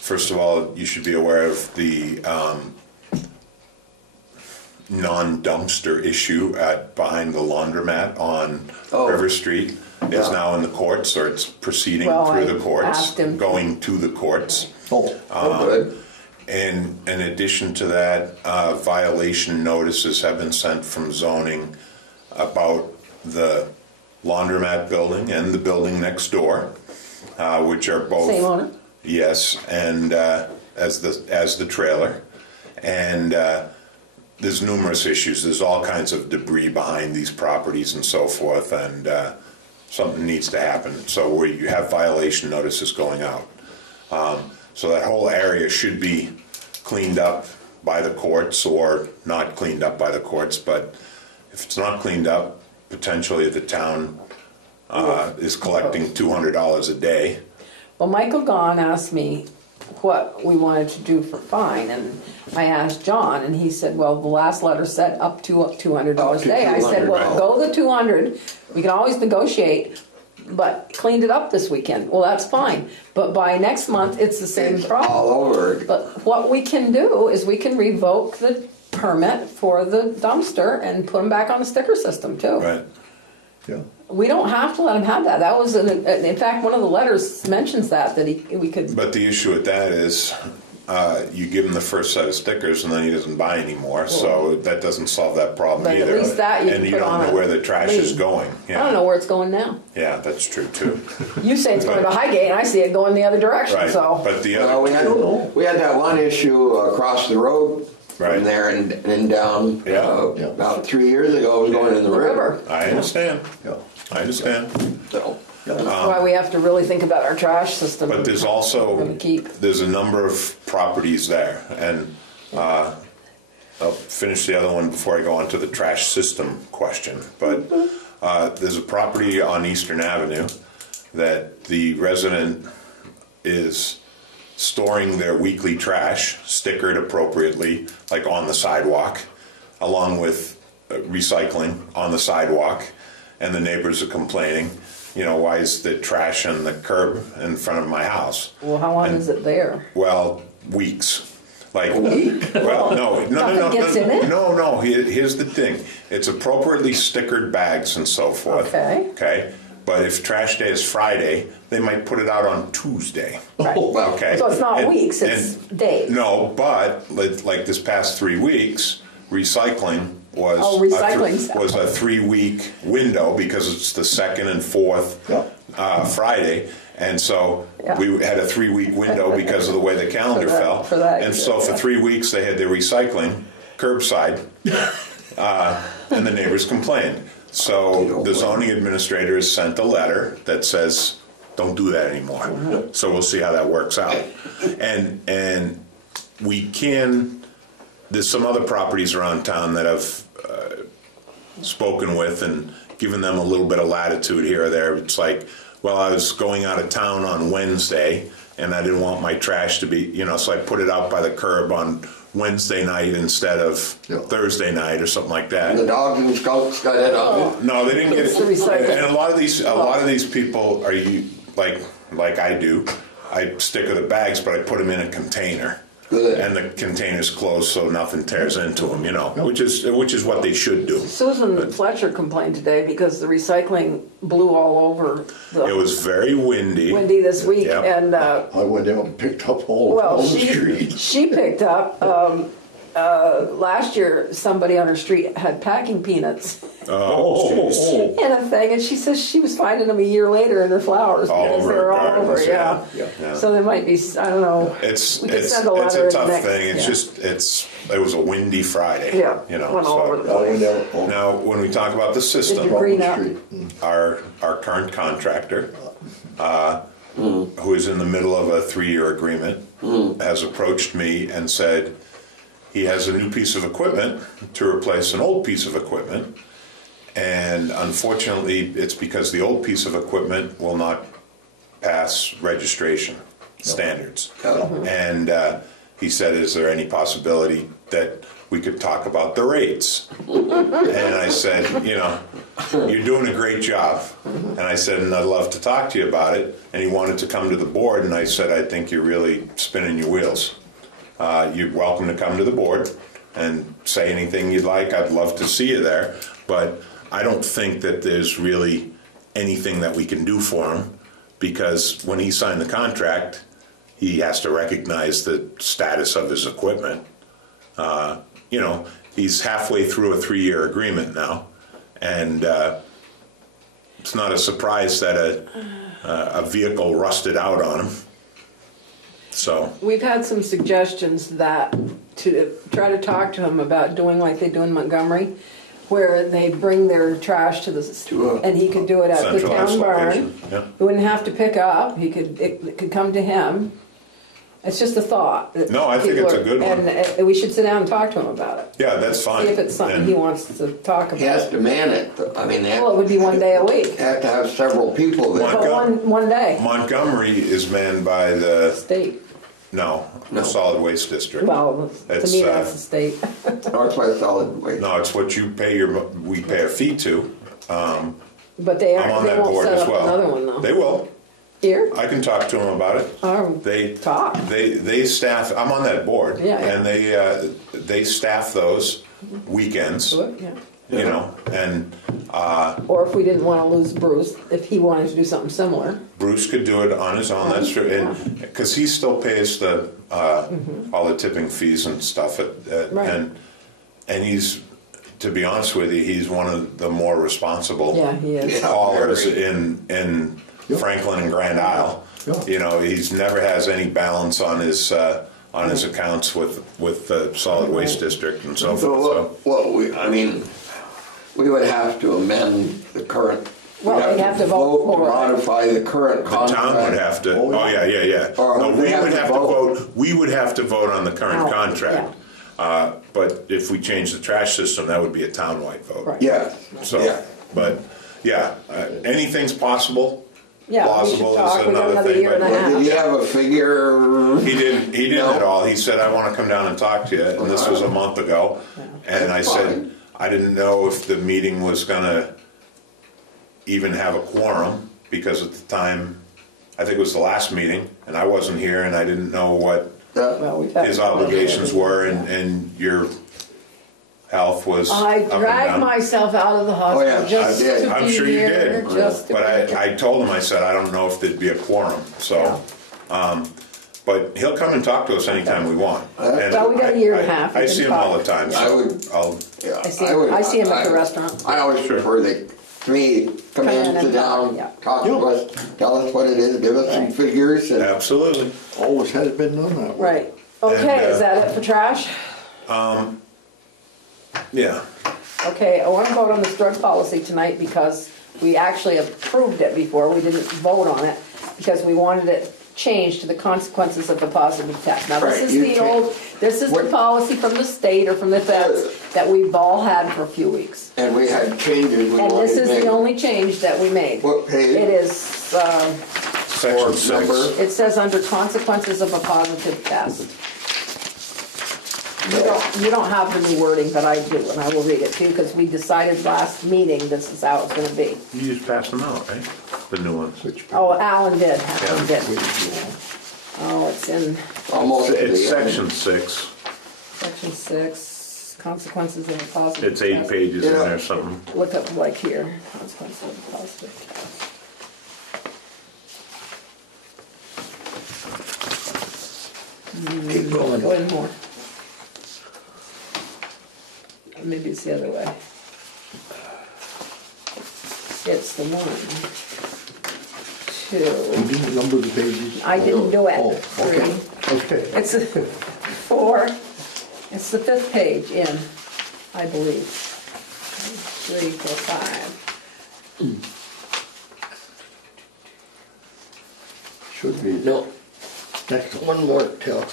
First of all, you should be aware of the non-dumpster issue behind the laundromat on Oh. River Street. Is Yeah. now in the courts, or it's proceeding Well, through I the courts, asked him. going to the courts. Oh, Oh, good. And in addition to that, violation notices have been sent from zoning about the laundromat building and the building next door, which are both Same owner? Yes, and as the trailer, and there's numerous issues. There's all kinds of debris behind these properties and so forth, and something needs to happen. So where you have violation notices going out, so that whole area should be cleaned up by the courts or not cleaned up by the courts. But if it's not cleaned up, potentially the town is collecting $200 a day. Well, Michael Gahn asked me what we wanted to do for fine, and I asked John, and he said, well, the last letter said up to $200 a day. I said, well, go the 200, we can always negotiate, but cleaned it up this weekend. Well, that's fine, but by next month, it's the same It's problem. all over. But what we can do is we can revoke the permit for the dumpster and put them back on the sticker system too. Right. yeah. We don't have to let him have that. That was, in fact, one of the letters mentions that we could. But the issue with that is, you give him the first set of stickers and then he doesn't buy anymore. So that doesn't solve that problem But at either. least that you and can you put don't on know a where the trash is lien. going. I don't know where it's going now. Yeah, that's true too. You say it's going to Highgate, and I see it going the other direction. Right. So But the Well, other, we had that one issue across the road Right. from there and down. Yeah. Yeah. About 3 years ago, it was going in the the river. river. I understand. Yeah. I understand. So, That's why we have to really think about our trash system. But there's We're also, gonna keep. there's a number of properties there, and I'll finish the other one before I go on to the trash system question. But there's a property on Eastern Avenue that the resident is storing their weekly trash, stickered appropriately, like on the sidewalk, along with recycling on the sidewalk, and the neighbors are complaining, you know, why is the trash on the curb in front of my house? Well, how long is it there? Well, weeks. Like, well, Nothing gets in it? no. Here's the thing: it's appropriately stickered bags and so forth. Okay. Okay. But if trash day is Friday, they might put it out on Tuesday. Right. Okay. So it's not weeks; it's days. No, but like this past 3 weeks, recycling was recycling a 3-week window because it's the second and fourth Friday. And so we had a 3-week window because of the way the calendar fell. And so for 3 weeks they had their recycling curbside, and the neighbors complained. So the zoning administrator has sent a letter that says, don't do that anymore. So we'll see how that works out. And we can, there's some other properties around town that I've spoken with and given them a little bit of latitude here or there. It's like, well, I was going out of town on Wednesday and I didn't want my trash to be, you know, so I put it out by the curb on Wednesday night instead of Thursday night or something like that. And the dogs and skunks got it up. No, they didn't get It's it. recycling. And a lot of these people are like I do. I stick with the bags, but I put them in a container. Good. And the container's closed so nothing tears into them, you know, which is what they should do. Susan Fletcher complained today because the recycling blew all over. It was very windy. This week, Yep. and I went out and picked up all the street. she picked up. Last year, somebody on her street had packing peanuts Oh, in a thing, and she says she was finding them a year later in her flowers All because over they're her all over. gardens, yeah. So there might be, I don't know. it's We could it's send a it's letter a tough next- thing. It's yeah. just it was a windy Friday. Yeah, you know. went all over the I went place. out Now, when we talk about the Did system, you green up? our current contractor, who is in the middle of a 3-year agreement, has approached me and said he has a new piece of equipment to replace an old piece of equipment, and unfortunately it's because the old piece of equipment will not pass registration standards. And he said, is there any possibility that we could talk about the rates? And I said, you know, you're doing a great job. And I said, and I'd love to talk to you about it. And he wanted to come to the board, and I said, I think you're really spinning your wheels. You're welcome to come to the board and say anything you'd like. I'd love to see you there. But I don't think that there's really anything that we can do for him, because when he signed the contract, he has to recognize the status of his equipment. You know, he's halfway through a 3-year agreement now, and it's not a surprise that a vehicle rusted out on him. So We've had some suggestions that to try to talk to him about doing like they do in Montgomery, where they bring their trash to the, and he could do it at the centralized town barn. location. Yeah. He wouldn't have to pick up. It could come to him. It's just a thought. No, I think it's a good one. And we should sit down and talk to him about it. Yeah, that's fine. See if it's something And he wants to talk about. He has to man it. I mean, they Well, it would be one day a week. have to have several people there. But one day. Montgomery is manned by the State. No. solid waste district. Well, to It's, me, that's the state. North by solid waste. No, it's what you pay we pay a fee to. But they I'm on they that won't board set as up well. another one, though. They will. Here? I can talk to them about it. They Talk. They staff. I'm on that board. Yeah. And they staff those weekends. Good, yeah. You know, and Or if we didn't want to lose Bruce, if he wanted to do something similar. Bruce could do it on his own. That's true, and because he still pays the all the tipping fees and stuff. Right. And he's, to be honest with you, he's one of the more responsible Yeah, he is. haulers in Franklin and Grand Isle. Yeah. You know, he's never has any balance on his accounts with the solid waste district and so forth. So, we would have to amend the current Well, we'd they have to vote to for it. modify the current The contract. town would have to, Oh, oh, yeah. yeah. Or No, they we have would to have to vote. vote, we would have to vote on the current Oh, contract. But if we change the trash system, that would be a townwide vote. Right. Yeah, So, yeah. but, yeah, anything's possible. Yeah, we should Plausible talk. is We got another another thing, year and a but- Well, did he half. have a figure? He didn't No. at all. He said, I want to come down and talk to you, and this was a month ago. And I That's said, fine. I didn't know if the meeting was gonna even have a quorum, because at the time, I think it was the last meeting, and I wasn't here, and I didn't know what Well, we've had- his obligations were, and your health was I up and dragged down. myself out of the hospital yeah, just I did. to I'm be sure you here, did, just to but be- I told him, I said, I don't know if there'd be a quorum, so. But he'll come and talk to us anytime we want. And Well, we got a year and a half. I We see can him all talk. the time, I so would- I'll, Yeah, I see him at the restaurant. I always prefer they, to me, come Come in, in and sit down, talk, yeah. talk to us, tell us what it is, give us some Right. figures, and absolutely. Always has been done that way. Right. Okay, And, is that it for trash? Yeah, Okay, I want to vote on this drug policy tonight because we actually approved it before. We didn't vote on it because we wanted it changed to the consequences of the positive test. Now, this Right, is you the cha- old, this is the What- policy from the state or from the feds that we've all had for a few weeks. and we had changes we And wanted this to is make. the only change that we made. What page? It is, section Or 6. number. it says under consequences of a positive test. You don't have the new wording, but I do, and I will read it too, because we decided last meeting this is how it's gonna be. You just passed them out, right? The new ones. Oh, Alan did, Alan did. Oh, it's in Almost to It's the end. section 6. section 6, consequences of a positive test. It's 8 pages in Yeah. there or something. Look up like here, consequences of a positive test. Keep going. Go in more. Maybe it's the other way. It's the 1, 2. You didn't number the pages? I didn't do it. Oh, okay. 3. Okay. It's a 4. It's the 5th page in, I believe. 3, 4, 5. Should be. No, Next one. one more till,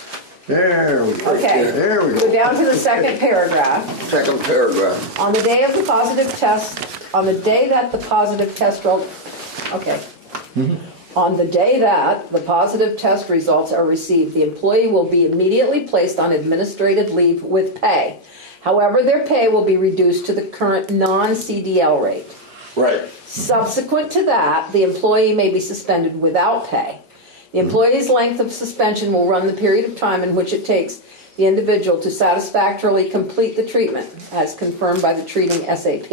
There we go. Okay. There we Go go. down to the second paragraph. second paragraph. On the day of the positive test, on the day that the positive test okay. On the day that the positive test results are received, the employee will be immediately placed on administrative leave with pay. However, their pay will be reduced to the current non-CDL rate. Right. Subsequent to that, the employee may be suspended without pay. The employee's length of suspension will run the period of time in which it takes the individual to satisfactorily complete the treatment, as confirmed by the treating SAP,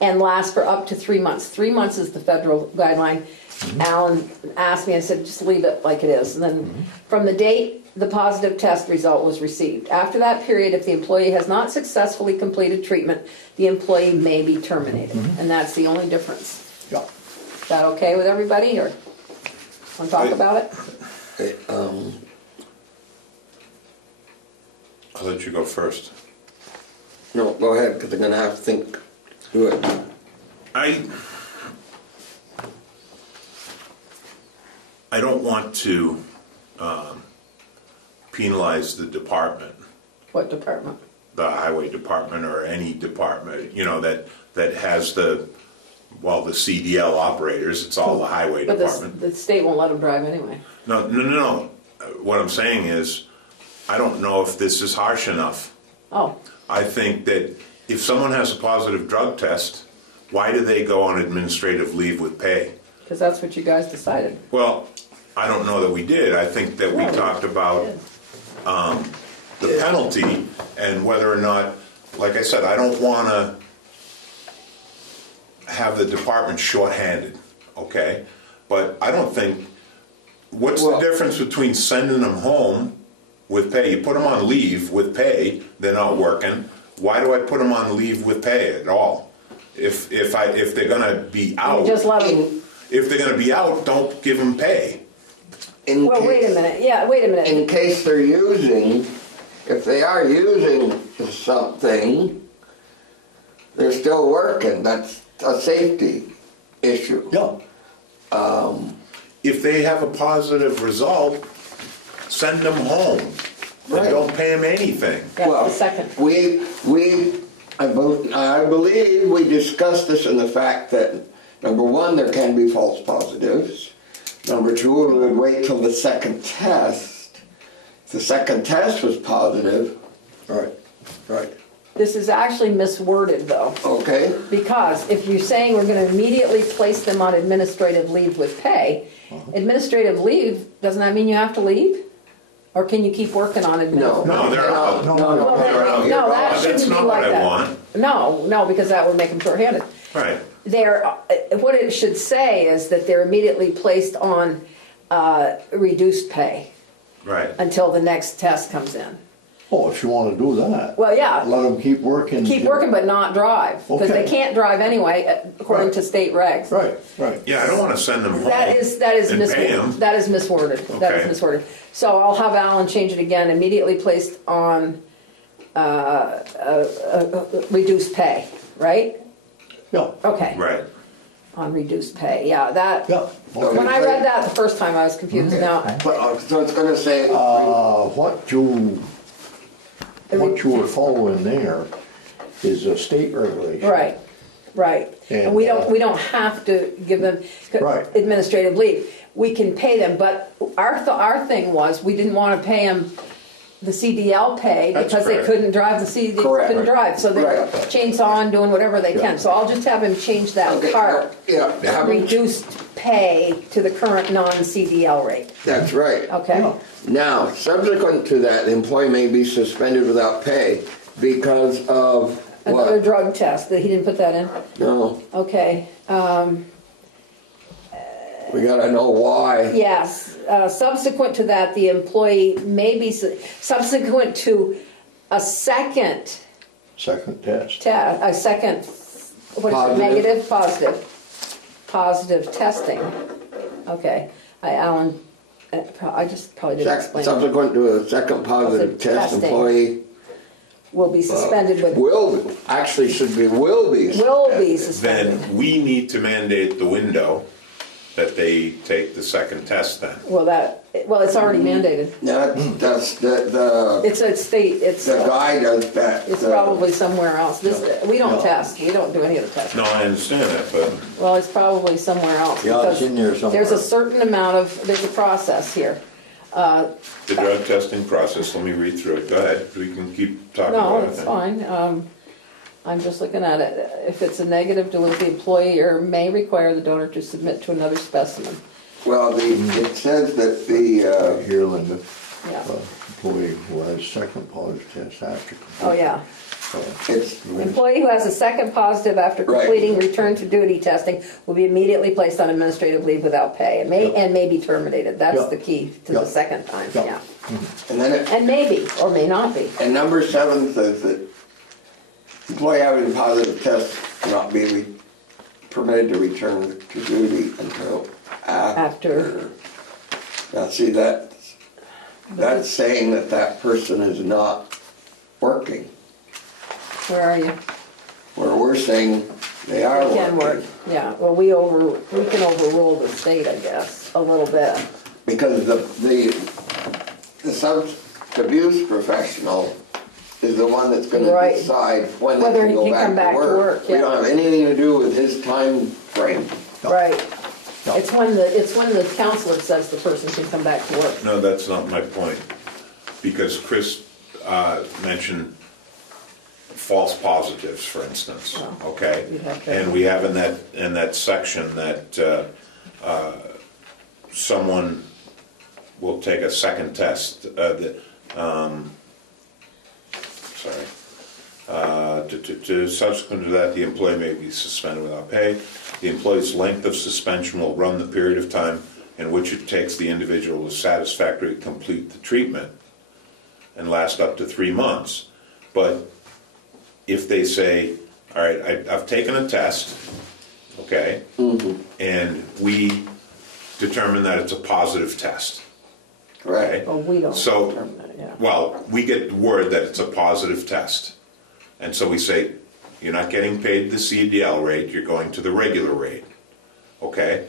and last for up to 3 months. 3 months is the federal guideline. Alan asked me, I said, just leave it like it is. And then from the date the positive test result was received. After that period, if the employee has not successfully completed treatment, the employee may be terminated. And that's the only difference. Yeah. Is that okay with everybody, or want to talk about it? Okay, I'll let you go first. no, go ahead, because I'm gonna have to think through it. I don't want to penalize the department, What department? the highway department or any department, you know, that has the CDL operators, it's all the highway But department. the state won't let them drive anyway. No. What I'm saying is, I don't know if this is harsh enough. Oh, I think that if someone has a positive drug test, why do they go on administrative leave with pay? because that's what you guys decided. Well, I don't know that we did. I think that we Yeah. talked about the penalty and whether or not, like I said, I don't want to have the department shorthanded, okay? But I don't think, what's Well- the difference between sending them home with pay? You put them on leave with pay, they're not working. Why do I put them on leave with pay at all? If they're gonna be out, You just let them, if they're gonna be out, don't give them pay. In well, wait a case- minute, yeah, wait a minute. In case they're using, if they are using something, they're still working, that's a safety issue. Yeah, If they have a positive result, send them home. Right. And don't pay them anything. That's Well, the second. I believe we discussed this in the fact that, number one, there can be false positives. Number two, we would wait till the second test. If the second test was positive, right, right. This is actually misworded though, okay, because if you're saying we're gonna immediately place them on administrative leave with pay, administrative leave, doesn't that mean you have to leave? Or can you keep working on administrative? No, they're out. No, Well, then, they're out. no, that shouldn't That's be not like what I that. want. No, because that would make them shorthanded. Right. What it should say is that they're immediately placed on reduced pay Right. until the next test comes in. Oh, if you wanna do that. Well, yeah. Let them keep working. Keep working but not drive, because they Okay. can't drive anyway, according to state regs. Right, right. Yeah, I don't want to send them home. That is and pay 'em. that is misworded. That Okay. is misworded. So I'll have Alan change it again. Immediately placed on reduced pay, right? Yeah, Okay. Right. On reduced pay. Yeah, that. yeah. Okay. When I read that the first time, I was confused. Now, but, so it's gonna say, What you were following there is a state regulation. right, right. And And, we don't have to give them Right. administrative leave. We can pay them, but our thing was we didn't want to pay them the CDL pay That's because they correct. couldn't drive the CD, Correct. couldn't drive, so they're Right. chainsawing, doing whatever they can. Yeah. So I'll just have him change that okay, part, yeah, have them- reduced pay to the current non-CDL rate. that's right. Okay. Yeah. Now, subsequent to that, the employee may be suspended without pay because of Another what? drug test. He didn't put that in. No, Okay. we gotta know why. Yes, subsequent to that, the employee may be, subsequent to a second Second test. a second, what is it, Positive. negative, positive testing. Okay, Alan, I just probably didn't explain. Subsequent to a second positive test, Testing. employee Will be suspended with, will, actually should be, will be. will be suspended. Then we need to mandate the window that they take the second test then. Well, it's already mandated. That's the It's a state, it's guy does that. it's probably somewhere else. We don't No. test, we don't do any of the testing. No, I understand that, but Well, it's probably somewhere else. Yeah, it's because in there somewhere. There's a certain amount of, there's a process here. the drug testing process, let me read through it. Go ahead, we can keep talking No, about it. it's then. fine. I'm just looking at it. If it's a negative dilute, the employer may require the donor to submit to another specimen. Well, it says that the, Here, Linda, Yeah. employee who has second positive test after. Oh, yeah. it's, Employee who has a second positive after Right. completing return to duty testing will be immediately placed on administrative leave without pay and may be terminated. That's Yeah. the key to Yeah. the second time, Yeah. yeah. and then it, And maybe, or may not be. and number 7 says that employee having a positive test cannot be permitted to return to duty until after. Now, see, that's saying that that person is not working, Where are you? where we're saying they are They can work, working. yeah. Well, we can overrule the state, I guess, a little bit. Because the substance abuse professional is the one that's gonna Right. decide when they Whether can he go can come back to work. We yeah. don't have anything to do with his time frame. Right. No. It's when the counselor says the person can come back to work. No, that's not my point. Because Chris mentioned false positives, for instance, Oh, okay? you'd have to- And we have in that section that someone will take a second test, subsequent to that, the employee may be suspended without pay. The employee's length of suspension will run the period of time in which it takes the individual to satisfactorily complete the treatment and last up to 3 months. But if they say, all right, I've taken a test, okay, and we determine that it's a positive test, Right. okay? Well, we don't So, determine that, yeah. well, we get word that it's a positive test. And so we say, you're not getting paid the CDL rate, you're going to the regular rate. okay?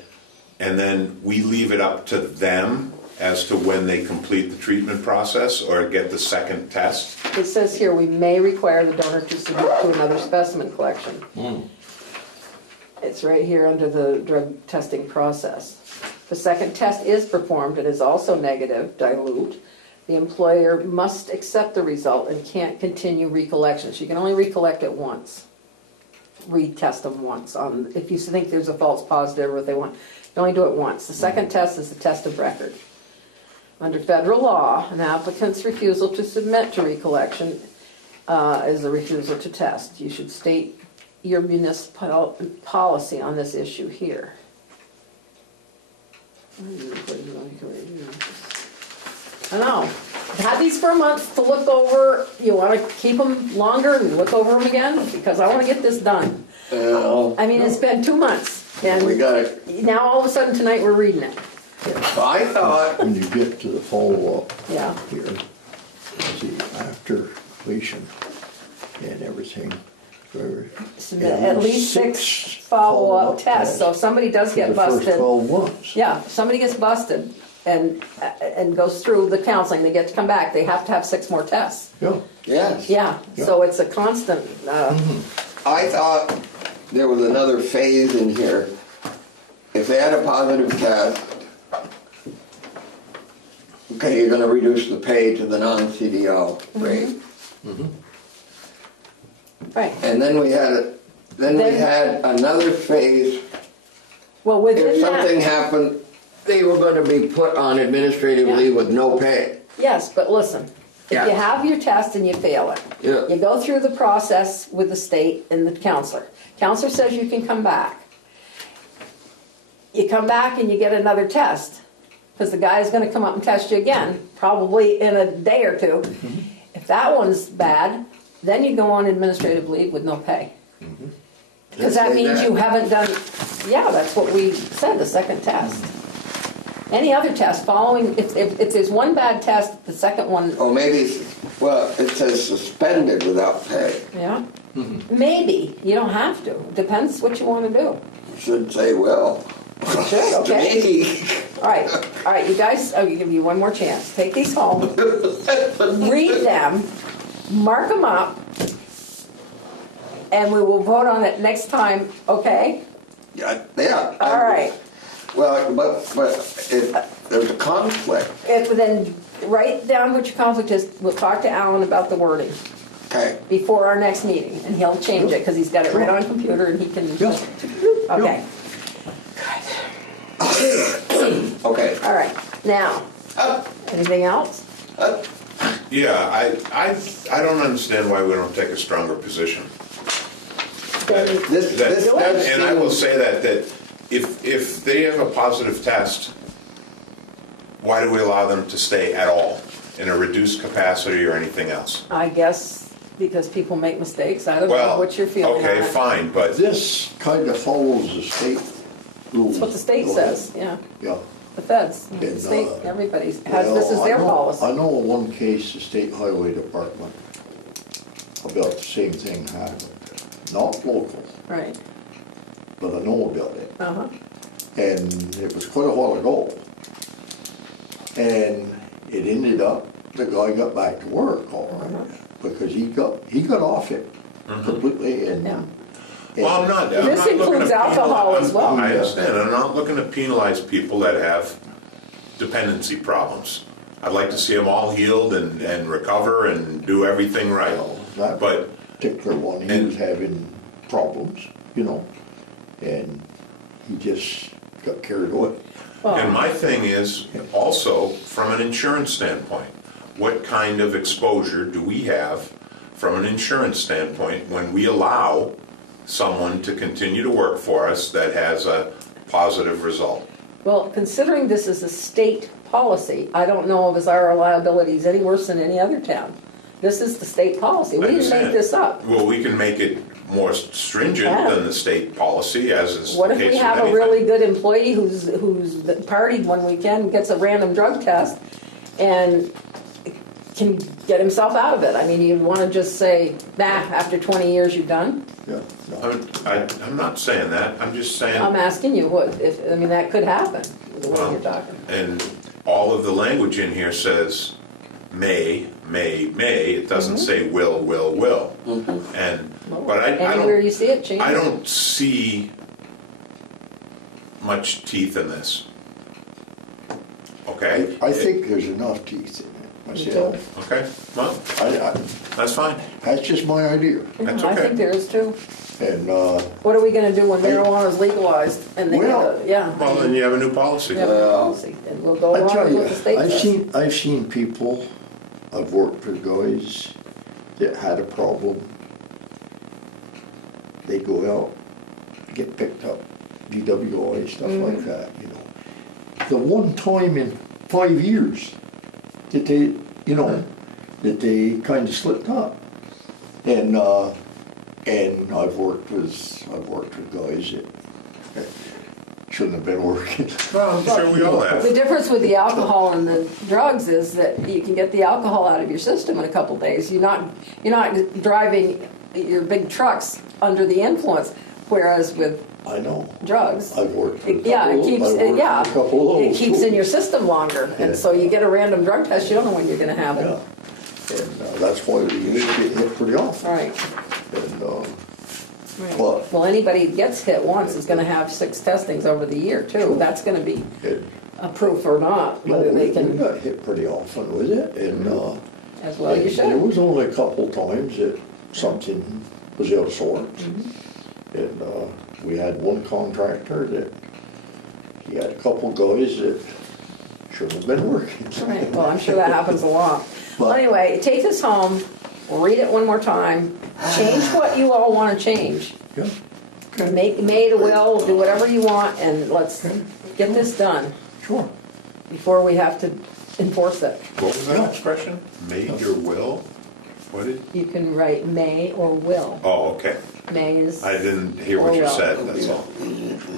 And then we leave it up to them as to when they complete the treatment process or get the second test? It says here, we may require the donor to submit to another specimen collection. It's right here under the drug testing process. If a second test is performed and is also negative, dilute, the employer must accept the result and can't continue recollections. You can only recollect it once. Retest them once. If you think there's a false positive or what they want, you only do it once. The second test is the test of record. Under federal law, an applicant's refusal to submit to recollection is a refusal to test. You should state your municipal policy on this issue here. I know. I've had these for a month to look over. You want to keep them longer and look over them again? Because I want to get this done. I mean, it's been 2 months. And we got it. Now all of a sudden tonight we're reading it. I thought, When you get to the follow-up Yeah. here, see, after completion and everything, for Submit at least 6 follow-up tests. So if somebody does for get the first busted, 12 months. yeah, if somebody gets busted and goes through the counseling, they get to come back, they have to have 6 more tests. Yeah. yes. Yeah, so it's a constant, I thought there was another phase in here. If they had a positive test, okay, you're gonna reduce the pay to the non-CDO rate. right. And then we had another phase. Well, If within something that, happened, they were gonna be put on administrative Yeah. leave with no pay. yes, but listen, if Yeah. you have your test and you fail it, Yeah. you go through the process with the state and the counselor. Counselor says you can come back. You come back and you get another test, because the guy's gonna come up and test you again, probably in a day or two. If that one's bad, then you go on administrative leave with no pay. Because that Say means that. you haven't done, yeah, that's what we said, the second test. Any other test following, if there's one bad test, the second one, Or maybe, well, it says suspended without pay. yeah, maybe, you don't have to, depends what you wanna do. Should say, well, Should, to okay. me, All right, you guys, I'll give you one more chance. Take these home, read them, mark them up, and we will vote on it next time, okay? yeah. All right. Well, but if there's a conflict, Then write down what your conflict is. We'll talk to Alan about the wording okay, before our next meeting, and he'll change it, because he's got it right on computer, and he can, Yeah. okay. okay. All right, now, anything else? Yeah, I don't understand why we don't take a stronger position. Then And I will say that if they have a positive test, why do we allow them to stay at all in a reduced capacity or anything else? I guess because people make mistakes. I don't know Well, what you're feeling on okay, it. fine, but This kind of follows the state rules. That's what the state says, yeah. Yeah. The feds, the And, state, everybody has, this is Well, their I policy. know of one case, the state highway department, about the same thing happened. Not local, Right, but I know about it. uh-huh, And it was quite a while ago. And it ended up, the guy got back to work all right, because he got off it completely and. Yeah. well, I'm not. I'm This not looking includes to alcohol penalize- as well. I understand. I'm not looking to penalize people that have dependency problems. I'd like to see them all healed and recover and do everything right. Well, that But particular one, he and- was having problems, you know, and he just got carried away. And my thing is also from an insurance standpoint, what kind of exposure do we have from an insurance standpoint when we allow someone to continue to work for us that has a positive result? Well, considering this is a state policy, I don't know if our liability is any worse than any other town. This is the state policy. We I didn't make understand. this up. Well, we can make it more stringent Yeah. than the state policy, as is What the if case we with have a anything. really good employee who's partied one weekend, gets a random drug test, and can get himself out of it? I mean, you'd want to just say, nah, after 20 years you're done? Yeah, no. I'm not saying that, I'm just saying. I'm asking you, what, if, I mean, that could happen, the way Well, you're talking. And all of the language in here says may, it doesn't say will. And, but I Anywhere you don't, see it, change I it. don't see much teeth in this. Okay? I think there's enough teeth in it myself. Okay, well, I, that's fine, that's just my idea. that's I think okay. there is too. And, What are we gonna do when marijuana is legalized and they Well, get a, yeah. Well, then you have a new policy. we have a policy, and we'll go I along tell with you, what the state says. I've seen people, I've worked with guys that had a problem. They go out, get picked up, DWI, stuff like that, you know. The one time in 5 years that they, you know, that they kind of slipped up. And I've worked with guys that shouldn't have been working. Well, I'm sure we all The have. difference with the alcohol and the drugs is that you can get the alcohol out of your system in a couple days. You're not driving your big trucks under the influence, whereas with I know. drugs, I've worked with a couple. yeah, it keeps I've worked with a couple of it those keeps too. in your system longer, Yeah. and so you get a random drug test. You don't know when you're going to have it. Yeah. And that's why we used to get hit pretty often. Right. And, Right. But- Well, anybody that gets hit once is going to have 6 testings over the year too. That's going to be it, a proof or not, no, whether they we can, got hit pretty often with it. And, as well you and there should. was only a couple times that something was out of sorts. And we had one contractor that he had a couple guys that shouldn't have been working. Right. Well, I'm sure that happens a lot. Well, But- anyway, take this home, read it one more time, change what you all want to change. Yeah. Make it a will, do whatever you want, and let's get this done Sure. before we have to enforce it. What was that expression? Made your will? What did? You can write may or will. Oh, okay. May is, I didn't hear what Or you will. said, that's all.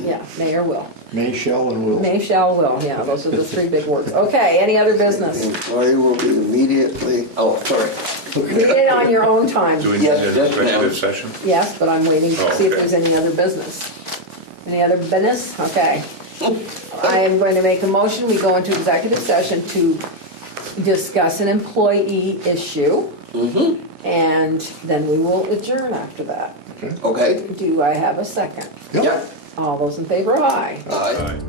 yeah, may or will. May, shall, and will. May, shall, will, yeah, those are the 3 big words. Okay, any other business? Employee will be immediately, oh, sorry. Read it on your own time. Do we need Yes, an just now. executive session? Yes, but I'm waiting to Oh, see if okay. there's any other business. Any other business? Okay. I am going to make a motion, we go into executive session to discuss an employee issue. And then we will adjourn after that. Okay? Do I have a second? Yep. Yep. All those in favor, aye. Aye. Aye.